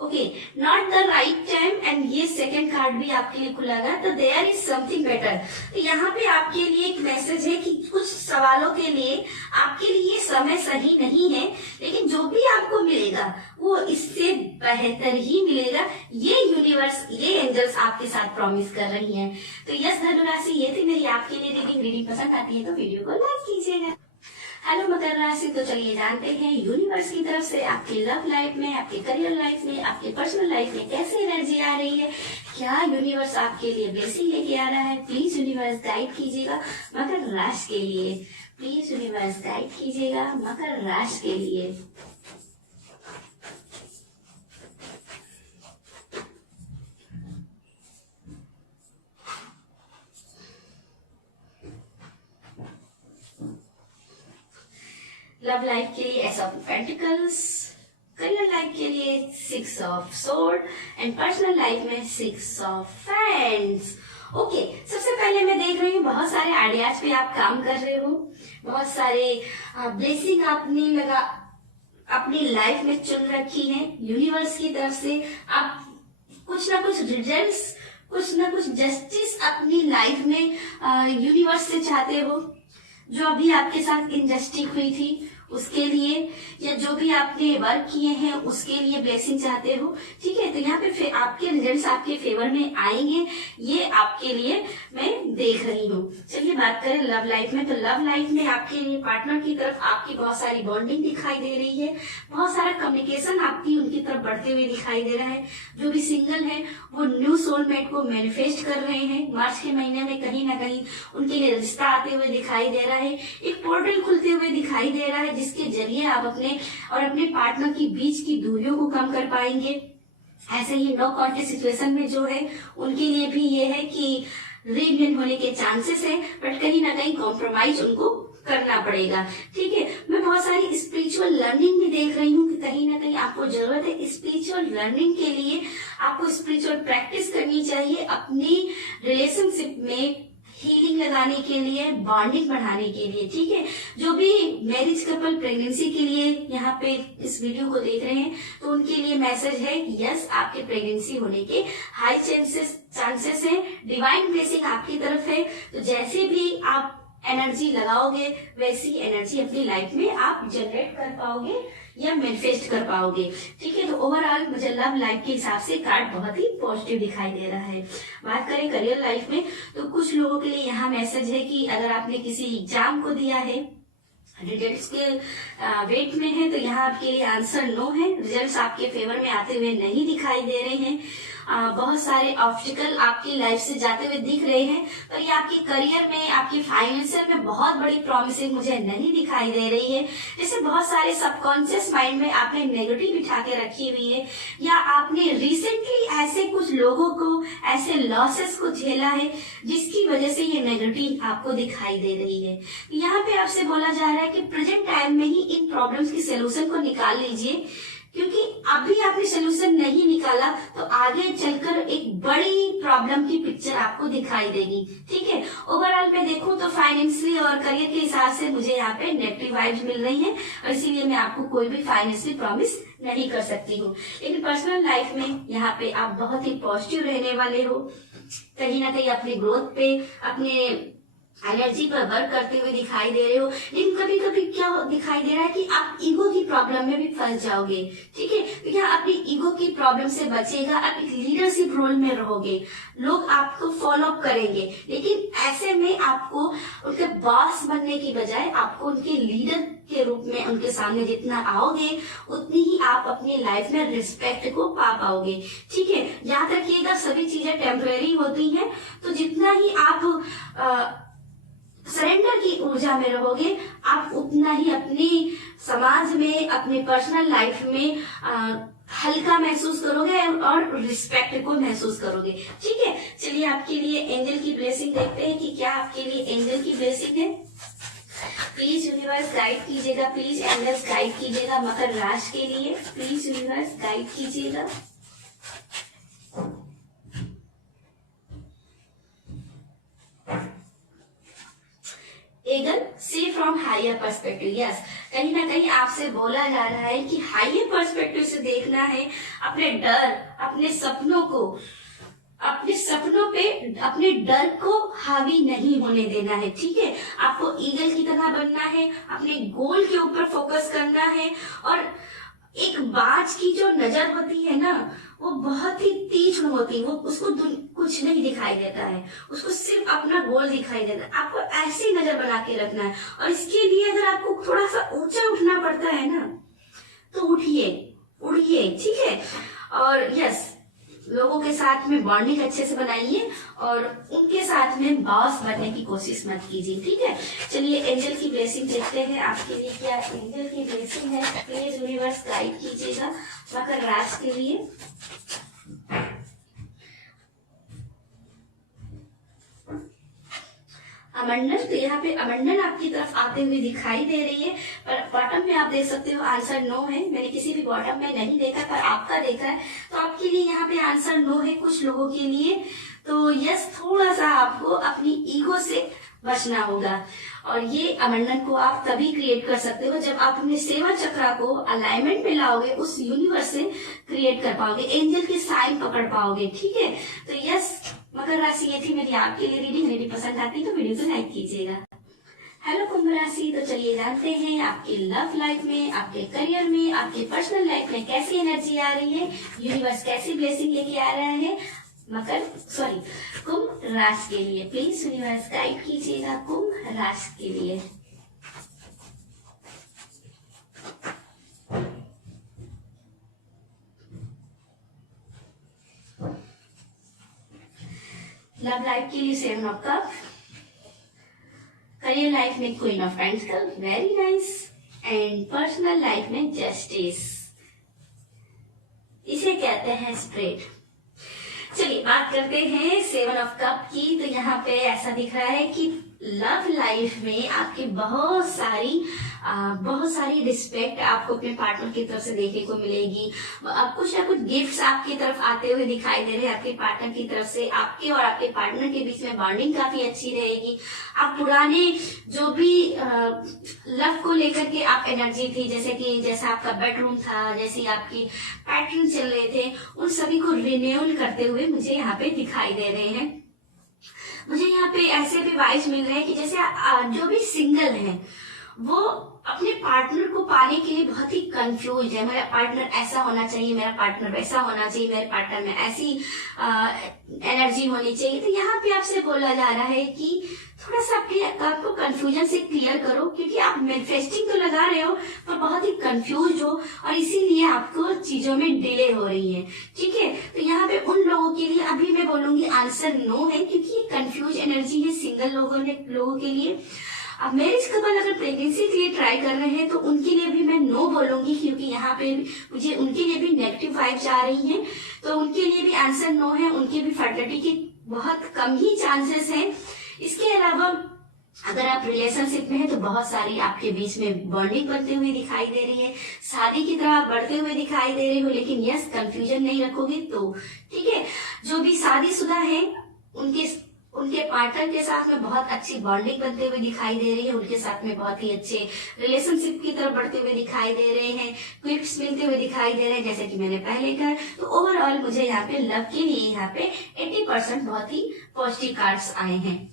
Okay, not the right time, and ये सेकंड कार्ड भी आपके लिए खुला है, तो देयर इज समथिंग बेटर। तो यहाँ पे आपके लिए एक मैसेज है कि कुछ सवालों के लिए आपके लिए समय सही नहीं है, लेकिन जो भी आपको मिलेगा वो इससे बेहतर ही मिलेगा। ये यूनिवर्स, ये एंजल्स आपके साथ प्रॉमिस कर रही हैं। तो यस धनु राशि, ये थी मेरी आपके लिए रीडिंग पसंद आती है तो वीडियो को लाइक कीजिएगा। हेलो मकर राशि, तो चलिए जानते हैं यूनिवर्स की तरफ से आपकी लव लाइफ में, आपके करियर लाइफ में, आपके पर्सनल लाइफ में कैसी एनर्जी आ रही है, क्या यूनिवर्स आपके लिए ब्लेसिंग लेके आ रहा है। प्लीज यूनिवर्स गाइड कीजिएगा मकर राशि के लिए। प्लीज यूनिवर्स गाइड कीजिएगा मकर राशि के लिए। लव लाइफ के लिए S of pentacles, career life के लिए 6 of sword, and personal life में 6 ऑफ फैंड्स। ओके, सबसे पहले मैं देख रही हूँ बहुत सारे आइडियाज पे आप काम कर रहे हो, बहुत सारे ब्लेसिंग आपने अपनी लाइफ में चुन रखी है यूनिवर्स की तरफ से। आप कुछ ना कुछ रिजल्ट्स, कुछ ना कुछ जस्टिस अपनी लाइफ में यूनिवर्स से चाहते हो। जो अभी आपके साथ इनजस्टिस हुई थी उसके लिए, या जो भी आपने वर्क किए हैं उसके लिए ब्लेसिंग चाहते हो। ठीक है, तो यहाँ पे आपके रिजल्ट्स आपके फेवर में आएंगे, ये आपके लिए मैं देख रही हूँ। चलिए बात करें लव लाइफ में। तो लव लाइफ में आपके लिए पार्टनर की तरफ आपकी बहुत सारी बॉन्डिंग दिखाई दे रही है, बहुत सारा कम्युनिकेशन आपकी उनकी तरफ बढ़ते हुए दिखाई दे रहा है। जो भी सिंगल है वो न्यू सोलमेट को मैनिफेस्ट कर रहे हैं। मार्च के महीने में कहीं ना कहीं उनके लिए रिश्ता आते हुए दिखाई दे रहा है, एक पोर्टल खुलते हुए दिखाई दे रहा है, जिसके जरिए आप अपने और अपने पार्टनर की बीच की दूरियों को कम कर पाएंगे। ऐसे ही नो कॉन्टेक्ट सिचुएशन में जो है उनके लिए भी ये है कि रीयूनियन होने के चांसेस है, बट कहीं ना कहीं कॉम्प्रोमाइज उनको करना पड़ेगा। ठीक है, मैं बहुत सारी स्पिरिचुअल लर्निंग भी देख रही हूँ कि कहीं ना कहीं आपको जरूरत है स्पिरिचुअल लर्निंग के लिए। आपको स्पिरिचुअल प्रैक्टिस करनी चाहिए अपनी रिलेशनशिप में, हीलिंग लगाने के लिए, बॉन्डिंग बढ़ाने के लिए। ठीक है, जो भी मैरिज कपल प्रेगनेंसी के लिए यहाँ पे इस वीडियो को देख रहे हैं तो उनके लिए मैसेज है कि यस, आपके प्रेगनेंसी होने के हाई चांसेस है, डिवाइन ब्लेसिंग आपकी तरफ है। तो जैसे भी आप एनर्जी लगाओगे वैसी एनर्जी अपनी लाइफ में आप जनरेट कर पाओगे या मैनिफेस्ट कर पाओगे। ठीक है, तो ओवरऑल मुझे लव लाइफ के हिसाब से कार्ड बहुत ही पॉजिटिव दिखाई दे रहा है। बात करें करियर लाइफ में तो कुछ लोगों के लिए यहाँ मैसेज है कि अगर आपने किसी एग्जाम को दिया है, रिजल्ट्स के वेट में है, तो यहाँ आपके लिए आंसर नो है। रिजल्ट्स आपके फेवर में आते हुए नहीं दिखाई दे रहे हैं। बहुत सारे ऑब्स्टिकल आपकी लाइफ से जाते हुए दिख रहे हैं, पर ये आपके करियर में, आपकी फाइनेंशियल में बहुत बड़ी प्रॉमिसिंग मुझे नहीं दिखाई दे रही है। जैसे बहुत सारे सबकॉन्शियस माइंड में आपने नेगेटिव बिठा के रखी हुई है, या आपने रिसेंटली ऐसे कुछ लोगों को, ऐसे लॉसेस को झेला है जिसकी वजह से ये नेगेटिव आपको दिखाई दे रही है। यहाँ पे आपसे बोला जा रहा है कि प्रेजेंट टाइम में ही इन प्रॉब्लम्स की सोल्यूशन को निकाल लीजिए, क्योंकि अभी आपने सोल्यूशन नहीं निकाला तो आगे चलकर एक बड़ी प्रॉब्लम की पिक्चर आपको दिखाई देगी। ठीक है, ओवरऑल मैं देखूं तो फाइनेंशियली और करियर के हिसाब से मुझे यहाँ पे नेगेटिव वाइब्स मिल रही हैं, और इसीलिए मैं आपको कोई भी फाइनेंशियल प्रॉमिस नहीं कर सकती हूँ। लेकिन पर्सनल लाइफ में यहाँ पे आप बहुत ही पॉजिटिव रहने वाले हो, कहीं ना कहीं अपनी ग्रोथ पे, अपने एनर्जी पर वर्क करते हुए दिखाई दे रहे हो। लेकिन कभी कभी क्या दिखाई दे रहा है कि आप ईगो की प्रॉब्लम में भी फंस जाओगे। ठीक है, तो यहाँ अपनी ईगो की प्रॉब्लम से बचेगा, आप एक लीडरशिप रोल में रहोगे, लोग आपको फॉलो अप करेंगे, लेकिन ऐसे में आपको उनके बॉस बनने की बजाय आपको उनके लीडर के रूप में उनके सामने जितना आओगे उतनी ही आप अपनी लाइफ में रिस्पेक्ट को पा पाओगे। ठीक है, याद रखिएगा सभी चीजें टेम्परेरी होती हैं, तो जितना ही आप सरेंडर की ऊर्जा में रहोगे, आप उतना ही अपनी समाज में, अपनी पर्सनल लाइफ में हल्का महसूस करोगे और रिस्पेक्ट को महसूस करोगे। ठीक है, चलिए आपके लिए एंजल की ब्लेसिंग देखते हैं कि क्या आपके लिए एंजल की ब्लेसिंग है। प्लीज यूनिवर्स गाइड कीजिएगा, प्लीज एंजल्स गाइड कीजिएगा मकर राशि के लिए, प्लीज यूनिवर्स गाइड कीजिएगा। Eagle, see from higher perspective. Yes, कहीं ना कहीं आपसे बोला जा रहा है कि हायर पर्सपेक्टिव से देखना है, अपने डर, अपने सपनों को, अपने सपनों पे अपने डर को हावी नहीं होने देना है। ठीक है, आपको ईगल की तरह बनना है, अपने गोल के ऊपर फोकस करना है, और एक बाज की जो नजर होती है ना, वो बहुत ही तीक्ष्ण होती है, वो उसको कुछ नहीं दिखाई देता है, उसको सिर्फ अपना गोल दिखाई देता है। आपको ऐसी नजर बना के रखना है, और इसके लिए अगर आपको थोड़ा सा ऊंचा उठना पड़ता है ना, तो उठिए, उड़िए। ठीक है, और यस, लोगों के साथ में बॉन्डिंग अच्छे से बनाइए और उनके साथ में बॉस बनने की कोशिश मत कीजिए। ठीक है, चलिए एंजल की ब्लेसिंग देखते हैं आपके लिए क्या एंजल की ब्लेसिंग है। प्लीज यूनिवर्स गाइड कीजिएगा मकर राशि के लिए। अबंडन, तो यहाँ पे अबंडन आपकी तरफ आते हुए दिखाई दे रही है, पर बॉटम में आप देख सकते हो आंसर नो है। मैंने किसी भी बॉटम में नहीं देखा, पर आपका देखा है, तो आपके लिए यहाँ पे आंसर नो है कुछ लोगों के लिए। तो यस, थोड़ा सा आपको अपनी ईगो से बचना होगा। और ये अबंडेंस को आप तभी क्रिएट कर सकते हो जब आप अपने सेवा चक्रा को अलाइनमेंट में लाओगे, उस यूनिवर्स से क्रिएट कर पाओगे, एंजल के साइन पकड़ पाओगे। ठीक है, तो यस मकर राशि, ये थी मेरी आपके लिए रीडिंग। यदि पसंद आती तो वीडियो को लाइक कीजिएगा। हेलो कुंभ राशि, तो चलिए जानते हैं आपके लव लाइफ में, आपके करियर में, आपके पर्सनल लाइफ में कैसी एनर्जी आ रही है, यूनिवर्स कैसी ब्लेसिंग लेके आ रहा है कुंभ राशि के लिए। प्लीज यूनिवर्स गाइड कीजिएगा कुंभ राशि के लिए। लव लाइफ के लिए 7 ऑफ कप, करियर लाइफ में queen of pentacle, very nice, and personal life में जस्टिस, इसे कहते हैं स्प्रेड। चलिए बात करते हैं 7 ऑफ कप की। तो यहाँ पे ऐसा दिख रहा है कि लव लाइफ में आपकी बहुत सारी रिस्पेक्ट आपको अपने पार्टनर की तरफ से देखने को मिलेगी। अब कुछ ना कुछ गिफ्ट्स आपकी तरफ आते हुए दिखाई दे रहे हैं आपके पार्टनर की तरफ से। आपके और आपके पार्टनर के बीच में बॉन्डिंग काफी अच्छी रहेगी। आप पुराने जो भी लव को लेकर के आप एनर्जी थी, जैसा आपका बेडरूम था, जैसे आपकी पैटर्न चल रहे थे, उन सभी को रिन्यूअल करते हुए मुझे यहाँ पे दिखाई दे रहे हैं। मुझे यहाँ पे ऐसे भी वाइब्स मिल रहे हैं कि जैसे जो भी सिंगल हैं वो अपने पार्टनर को पाने के लिए बहुत ही कंफ्यूज है। मेरा पार्टनर ऐसा होना चाहिए, मेरा पार्टनर वैसा होना चाहिए, मेरे पार्टनर में ऐसी एनर्जी होनी चाहिए। तो यहाँ पे आपसे बोला जा रहा है कि थोड़ा सा आपको कंफ्यूजन से क्लियर करो, क्योंकि आप मैनिफेस्टिंग तो लगा रहे हो पर बहुत ही कंफ्यूज हो और इसीलिए आपको चीजों में डिले हो रही है। ठीक है, तो यहाँ पे उन लोगों के लिए अभी मैं बोलूंगी आंसर नो है, क्योंकि ये कंफ्यूज एनर्जी है सिंगल लोगों के लिए। अब मैरिज कपल अगर प्रेगनेंसी के लिए ट्राई कर रहे हैं तो उनके लिए भी मैं नो बोलूंगी, क्योंकि यहाँ पे मुझे उनके लिए भी नेगेटिव वाइब्स आ रही हैं, तो उनके लिए भी आंसर नो है। उनके भी फर्टिलिटी के बहुत कम ही चांसेस हैं। इसके अलावा अगर आप रिलेशनशिप में हैं तो बहुत सारी आपके बीच में बॉन्डिंग बनते हुए दिखाई दे रही है, शादी की तरह आप बढ़ते हुए दिखाई दे रहे हो। लेकिन यस, कंफ्यूजन नहीं रखोगे तो ठीक है। जो भी शादीशुदा है उनके पार्टनर के साथ में बहुत अच्छी बॉन्डिंग बनते हुए दिखाई दे रही है, उनके साथ में बहुत ही अच्छे रिलेशनशिप की तरफ बढ़ते हुए दिखाई दे रहे हैं, क्लिप्स मिलते हुए दिखाई दे रहे हैं, जैसे कि मैंने पहले कहा। तो ओवरऑल मुझे यहाँ पे लव के लिए यहाँ पे 80% बहुत ही पॉजिटिव कार्ड्स आए हैं।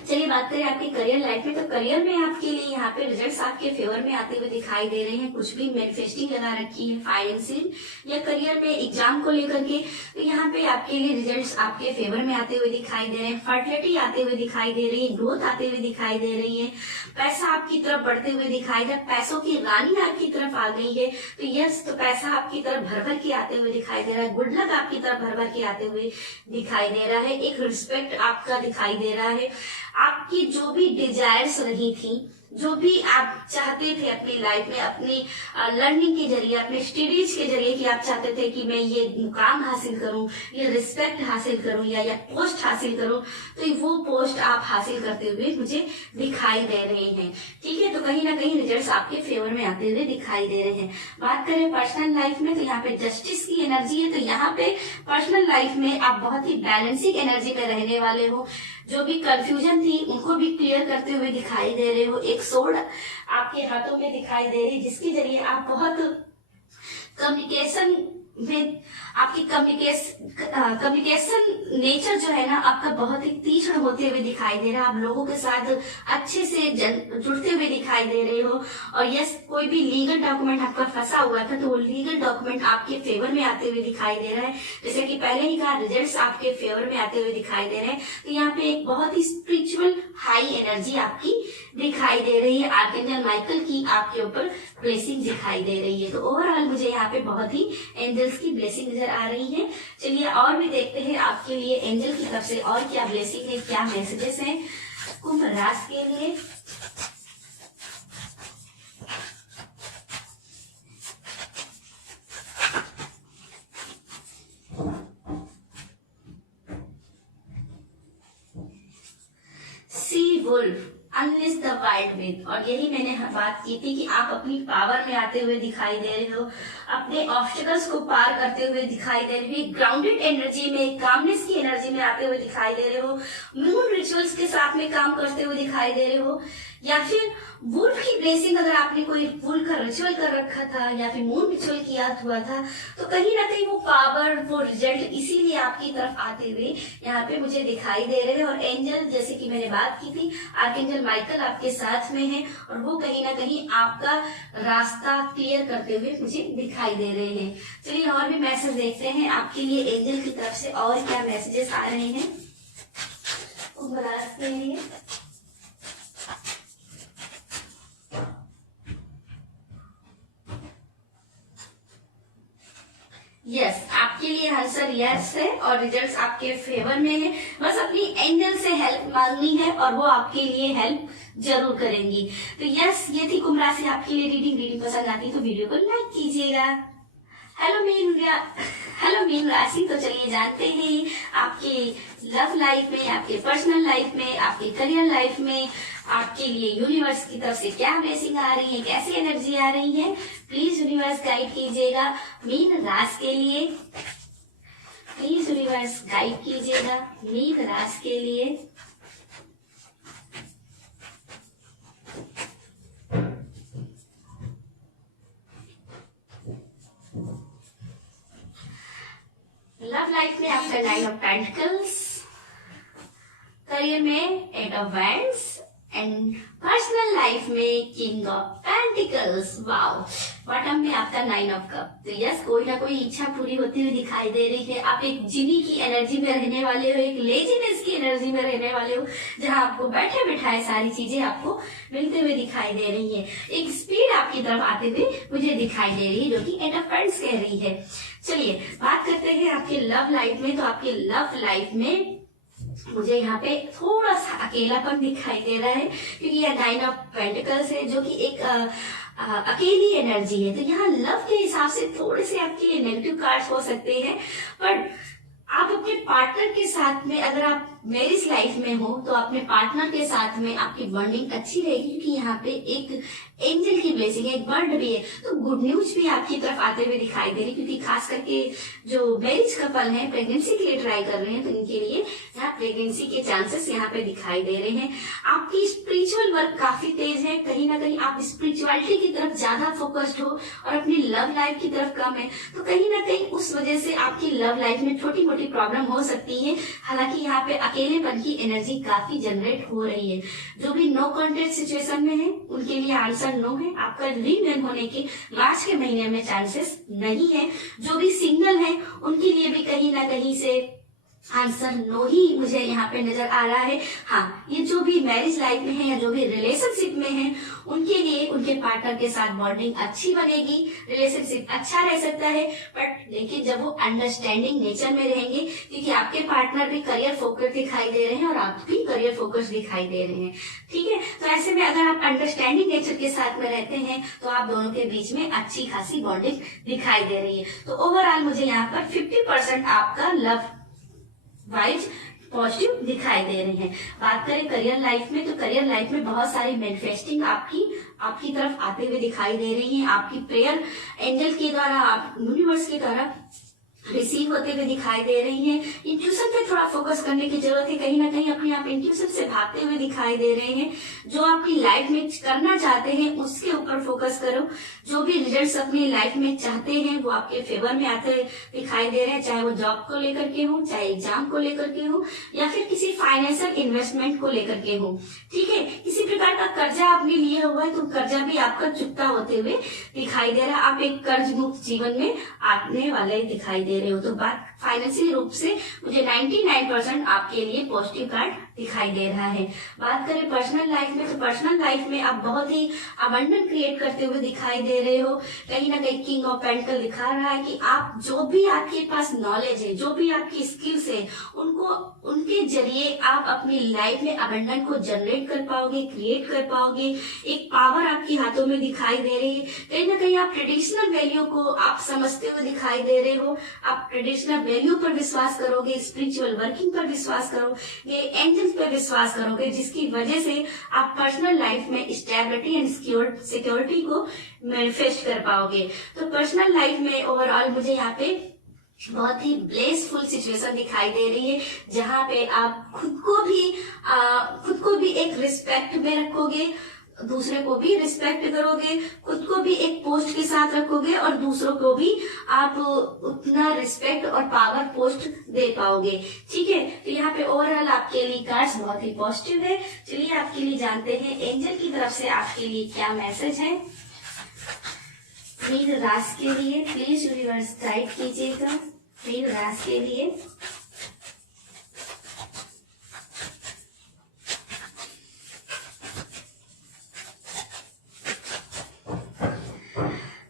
चलिए बात करें आपकी करियर लाइफ में। तो करियर में आपके लिए यहाँ पे रिजल्ट्स आपके फेवर में आते हुए दिखाई दे रहे हैं। कुछ भी मैनिफेस्टिंग लगा रखी है फाइनेंशियल या करियर में एग्जाम को लेकर के, तो यहाँ पे आपके लिए रिजल्ट्स आपके फेवर में आते हुए दिखाई दे रहे हैं। फर्टिलिटी आते हुए दिखाई दे रही है, ग्रोथ आते हुए दिखाई दे रही है, पैसा आपकी तरफ बढ़ते हुए दिखाई दे, पैसों की रानी आपकी तरफ आ गई है। तो यस, तो पैसा आपकी तरफ भर भर के आते हुए दिखाई दे रहा है, गुड लक आपकी तरफ भर भर के आते हुए दिखाई दे रहा है, एक रिस्पेक्ट आपका दिखाई दे रहा है। आपकी जो भी डिजायर्स रही थी, जो भी आप चाहते थे अपनी लाइफ में, अपनी लर्निंग के जरिए, अपने स्टडीज के जरिए, कि आप चाहते थे कि मैं ये मुकाम हासिल करूं, ये रिस्पेक्ट हासिल करूं या पोस्ट हासिल करूं, तो वो पोस्ट आप हासिल करते हुए मुझे दिखाई दे रहे हैं। ठीक है, तो कहीं ना कहीं रिजल्ट्स आपके फेवर में आते हुए दिखाई दे रहे हैं। बात करें पर्सनल लाइफ में, तो यहाँ पे जस्टिस की एनर्जी है। तो यहाँ पे पर्सनल लाइफ में आप बहुत ही बैलेंसिंग एनर्जी में रहने वाले हो। जो भी कंफ्यूजन थी उनको भी क्लियर करते हुए दिखाई दे रहे हो। एक सोर्ड आपके हाथों में दिखाई दे रही, जिसके जरिए आप बहुत कम्युनिकेशन में, आपकी कम्युनिकेशन नेचर जो है ना आपका बहुत ही तीक्ष्ण होते हुए दिखाई दे रहा है। आप लोगों के साथ अच्छे से जुड़ते हुए दिखाई दे रहे हो। और यस, कोई भी लीगल डॉक्यूमेंट आपका फंसा हुआ था तो वो लीगल डॉक्यूमेंट आपके फेवर में आते हुए दिखाई दे रहा है। जैसे कि पहले ही कहा, रिजल्ट्स आपके फेवर में आते हुए दिखाई दे रहे हैं। तो यहाँ पे एक बहुत ही स्पिरिचुअल हाई एनर्जी आपकी दिखाई दे रही है। आर्कएंजल माइकल की आपके ऊपर ब्लेसिंग दिखाई दे रही है। तो ओवरऑल मुझे यहाँ पे बहुत ही एंजल्स की ब्लेसिंग नजर आ रही है। चलिए और भी देखते हैं आपके लिए एंजल की तरफ से और क्या ब्लेसिंग है, क्या मैसेजेस हैं कुंभ राशि के लिए। She wolf unleash the wild with. और यही मैंने बात की थी कि आप अपनी पावर में आते हुए दिखाई दे रहे हो, अपने ऑब्स्टिकल्स को पार करते हुए दिखाई दे रहे हो, ग्राउंडेड एनर्जी में, कामनेस की एनर्जी में आते हुए दिखाई दे रहे हो, मून रिचुअल्स के साथ में काम करते हुए दिखाई दे रहे हो, या फिर वुल्फ की ब्लेसिंग, अगर आपने कोई वुल्फ का रिचुअल कर रखा था या फिर मून रिचुअल किया हुआ था, तो कहीं ना कहीं वो पावर, वो रिजल्ट इसीलिए आपकी तरफ आते हुए यहाँ पे मुझे दिखाई दे रहे हैं। और एंजल, जैसे कि मैंने बात की थी, आर्कएंजल माइकल आपके साथ में है और वो कहीं ना कहीं आपका रास्ता क्लियर करते हुए मुझे दिखाई दे रहे हैं। चलिए और भी मैसेज देखते हैं आपके लिए एंजल की तरफ से और क्या मैसेजेस आ रहे हैं कुंभ राशि के लिए। यस, आपके लिए आंसर यस है और रिजल्ट्स आपके फेवर में है। बस अपनी एंजल से हेल्प मांगनी है और वो आपके लिए हेल्प जरूर करेंगी। तो यस, ये थी कुंभ राशि आपके लिए रीडिंग पसंद आती तो वीडियो को लाइक कीजिएगा। हेलो मीन राशि, तो चलिए जानते हैं आपके लव लाइफ में, आपके पर्सनल लाइफ में, आपके करियर लाइफ में आपके लिए यूनिवर्स की तरफ से क्या ब्लेसिंग आ रही है, कैसी एनर्जी आ रही है। प्लीज यूनिवर्स गाइड कीजिएगा मीन राशि के लिए। प्लीज यूनिवर्स गाइड कीजिएगा मीन राशि के लिए। लव लाइफ में आपका 9 ऑफ पेंटिकल्स, करियर में 8 of wands and personal life में king of pentacles. Wow, bottom में आपका 9 ऑफ कप। तो यस, कोई ना कोई इच्छा पूरी होती हुई दिखाई दे रही है। आप एक जिनी की एनर्जी में रहने वाले हो, एक लेजीनेस की एनर्जी में रहने वाले हो, जहां आपको बैठे बिठाए सारी चीजें आपको मिलते हुए दिखाई दे रही है। एक स्पीड आपकी तरफ आते हुए मुझे दिखाई दे रही है, जो कि 8 ऑफ पेंटिकल्स कह रही है। चलिए बात करते हैं आपके लव लाइफ में। तो आपके लव लाइफ में मुझे यहाँ पे थोड़ा सा अकेलापन दिखाई दे रहा है, क्योंकि यह 9 ऑफ पेंटिकल्स है, जो कि एक अकेली एनर्जी है। तो यहाँ लव के हिसाब से थोड़े से आपके लिए नेगेटिव कार्ड्स हो सकते हैं, पर आप अपने पार्टनर के साथ में, अगर आप मैरिज लाइफ में हो तो अपने पार्टनर के साथ में आपकी बॉन्डिंग अच्छी रहेगी, क्योंकि यहाँ पे एक एंजल की ब्लेसिंग है, एक बर्ड भी है। तो गुड न्यूज भी आपकी तरफ आते हुए दिखाई दे रही, क्योंकि खास करके जो मैरिज कपल हैं, प्रेगनेंसी के लिए ट्राई कर रहे हैं, तो इनके लिए यहाँ प्रेगनेंसी के चांसेस यहाँ पे दिखाई दे रहे हैं। आपकी स्पिरिचुअल वर्क काफी तेज है, कहीं ना कहीं आप स्पिरिचुअलिटी की तरफ ज्यादा फोकस्ड हो और अपनी लव लाइफ की तरफ कम है। तो कहीं ना कहीं उस वजह से आपकी लव लाइफ में छोटी मोटी प्रॉब्लम हो सकती है। हालांकि यहाँ पे अकेलेपन की एनर्जी काफी जनरेट हो रही है। जो भी नो कॉन्टेक्ट सिचुएशन में है उनके लिए आंसर नो है। आपका रीयूनियन होने के मार्च के महीने में चांसेस नहीं है। जो भी सिंगल है उनके लिए भी कहीं ना कहीं से आंसर नो ही मुझे यहाँ पे नजर आ रहा है। हाँ, ये जो भी मैरिज लाइफ में है या जो भी रिलेशनशिप में है, उनके लिए उनके पार्टनर के साथ बॉन्डिंग अच्छी बनेगी, रिलेशनशिप अच्छा रह सकता है। बट लेकिन जब वो अंडरस्टैंडिंग नेचर में रहेंगे, क्योंकि आपके पार्टनर भी करियर फोकस दिखाई दे रहे हैं और आप भी करियर फोकस दिखाई दे रहे हैं, ठीक है। तो ऐसे में अगर आप अंडरस्टैंडिंग नेचर के साथ में रहते हैं तो आप दोनों के बीच में अच्छी खासी बॉन्डिंग दिखाई दे रही है। तो ओवरऑल मुझे यहाँ पर 50% आपका लव वाइज पॉजिटिव दिखाई दे रहे हैं। बात करें करियर लाइफ में, तो करियर लाइफ में बहुत सारी मैनिफेस्टिंग आपकी तरफ आते हुए दिखाई दे रही है। आपकी प्रेयर एंजल के द्वारा, आप यूनिवर्स के द्वारा रिसीव होते हुए दिखाई दे रही है। इंट्यूशन पे थोड़ा फोकस करने की जरूरत है। कहीं ना कहीं अपने आप इंट्यूशन से भागते हुए दिखाई दे रहे हैं। जो आपकी लाइफ में करना चाहते हैं उसके ऊपर फोकस करो। जो भी रिजल्ट्स अपनी लाइफ में चाहते हैं वो आपके फेवर में आते दिखाई दे रहे हैं, चाहे वो जॉब को लेकर के हो, चाहे एग्जाम को लेकर के हो, या फिर किसी फाइनेंशियल इन्वेस्टमेंट को लेकर के हो, ठीक है। किसी प्रकार का कर्जा आपने लिया हुआ है तो कर्जा भी आपका चुकता होते हुए दिखाई दे रहा है। आप एक कर्ज मुक्त जीवन में आने वाले दिखाई दे रहे हो। तो बात फाइनेंशियल रूप से मुझे 99% आपके लिए पॉजिटिव कार्ड दिखाई दे रहा है। बात करें पर्सनल लाइफ में, तो पर्सनल लाइफ में आप बहुत ही अबंडेंट क्रिएट करते हुए दिखाई दे रहे हो। कहीं ना कहीं किंग ऑफ पेंटिकल दिखा रहा है कि आप जो भी आपके पास नॉलेज है, जो भी आपकी स्किल्स है, उनके जरिए आप अपनी लाइफ में अबंडेंट को जनरेट कर पाओगे, क्रिएट कर पाओगे। एक पावर आपके हाथों में दिखाई दे रही है। कहीं ना कहीं आप ट्रेडिशनल वैल्यू को आप समझते हुए दिखाई दे रहे हो। आप ट्रेडिशनल वैल्यू पर विश्वास करोगे, स्पिरिचुअल वर्किंग पर विश्वास करोगे, एंजल इमोशंस पे विश्वास करोगे, जिसकी वजह से आप पर्सनल लाइफ में स्टेबिलिटी एंड सिक्योरिटी को मैनिफेस्ट कर पाओगे। तो पर्सनल लाइफ में ओवरऑल मुझे यहाँ पे बहुत ही ब्लेसफुल सिचुएशन दिखाई दे रही है, जहाँ पे आप खुद को भी एक रिस्पेक्ट में रखोगे, दूसरे को भी रिस्पेक्ट करोगे, खुद को भी एक पोस्ट के साथ रखोगे और दूसरों को भी आप उतना रिस्पेक्ट और पावर पोस्ट दे पाओगे। ठीक है, तो यहाँ पे ओवरऑल आपके लिए कार्ड्स बहुत ही पॉजिटिव है। चलिए आपके लिए जानते हैं एंजल की तरफ से आपके लिए क्या मैसेज है। मीन राशि के लिए प्लीज यूनिवर्स गाइड कीजिएगा। मीन राशि के लिए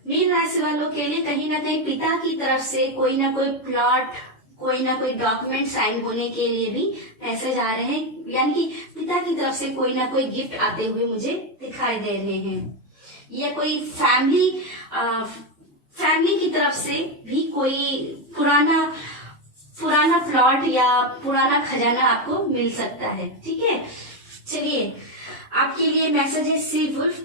मीन राशि वालों के लिए कहीं ना कहीं पिता की तरफ से कोई ना कोई प्लॉट, कोई ना कोई डॉक्यूमेंट साइन होने के लिए भी मैसेज आ रहे हैं, यानी कि पिता की तरफ से कोई ना कोई गिफ्ट आते हुए मुझे दिखाई दे रहे हैं, या कोई फैमिली की तरफ से भी कोई पुराना प्लॉट या पुराना खजाना आपको मिल सकता है। ठीक है, चलिए आपके लिए मैसेज है she wolf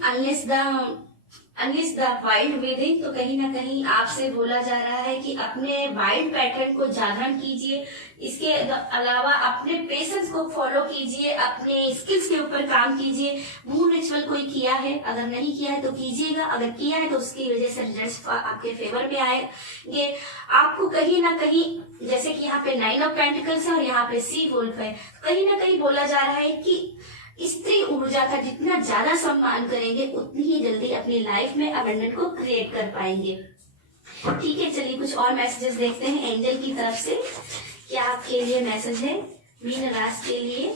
unleash the wild within. तो कहीं ना कहीं आपसे बोला जा रहा है कि अपने वाइल्ड पैटर्न को जागरण कीजिए, इसके अलावा अपने पेशेंस को फॉलो कीजिए, अपने स्किल्स के ऊपर काम कीजिए। मून रिचुअल कोई किया है, अगर नहीं किया है तो कीजिएगा, अगर किया है तो उसकी वजह से रिजल्ट्स आपके फेवर में आएंगे। आपको कहीं ना कहीं, जैसे कि यहाँ पे 9 ऑफ पेंटिकल्स है और यहाँ पे सी वुल्फ है, कहीं ना कहीं बोला जा रहा है कि स्त्री ऊर्जा का जितना ज्यादा सम्मान करेंगे उतनी ही जल्दी अपनी लाइफ में अबंडेंट को क्रिएट कर पाएंगे। ठीक है, चलिए कुछ और मैसेजेस देखते हैं एंजल की तरफ से। क्या आपके लिए मैसेज है मीन राशि के लिए?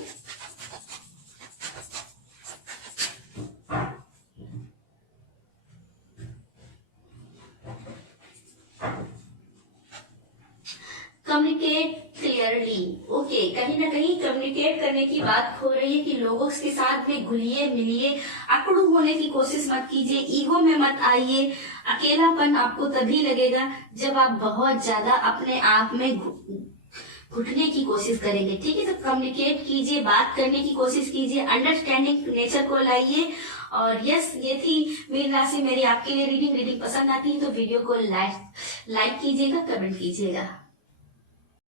Communicate clearly. ओके, कहीं ना कहीं कम्युनिकेट करने की बात हो रही है कि लोगों के साथ में घुलिए मिलिए, अकड़ू होने की कोशिश मत कीजिए, ईगो में मत आइए। अकेलापन आपको तभी लगेगा जब आप बहुत ज्यादा अपने आप में घुटने की कोशिश करेंगे। ठीक है, तो कम्युनिकेट कीजिए, बात करने की कोशिश कीजिए, अंडरस्टैंडिंग नेचर को लाइए। और यस, ये थी मीन राशि मेरी आपके लिए रीडिंग पसंद आती है तो वीडियो को लाइक कीजिएगा, कमेंट कीजिएगा।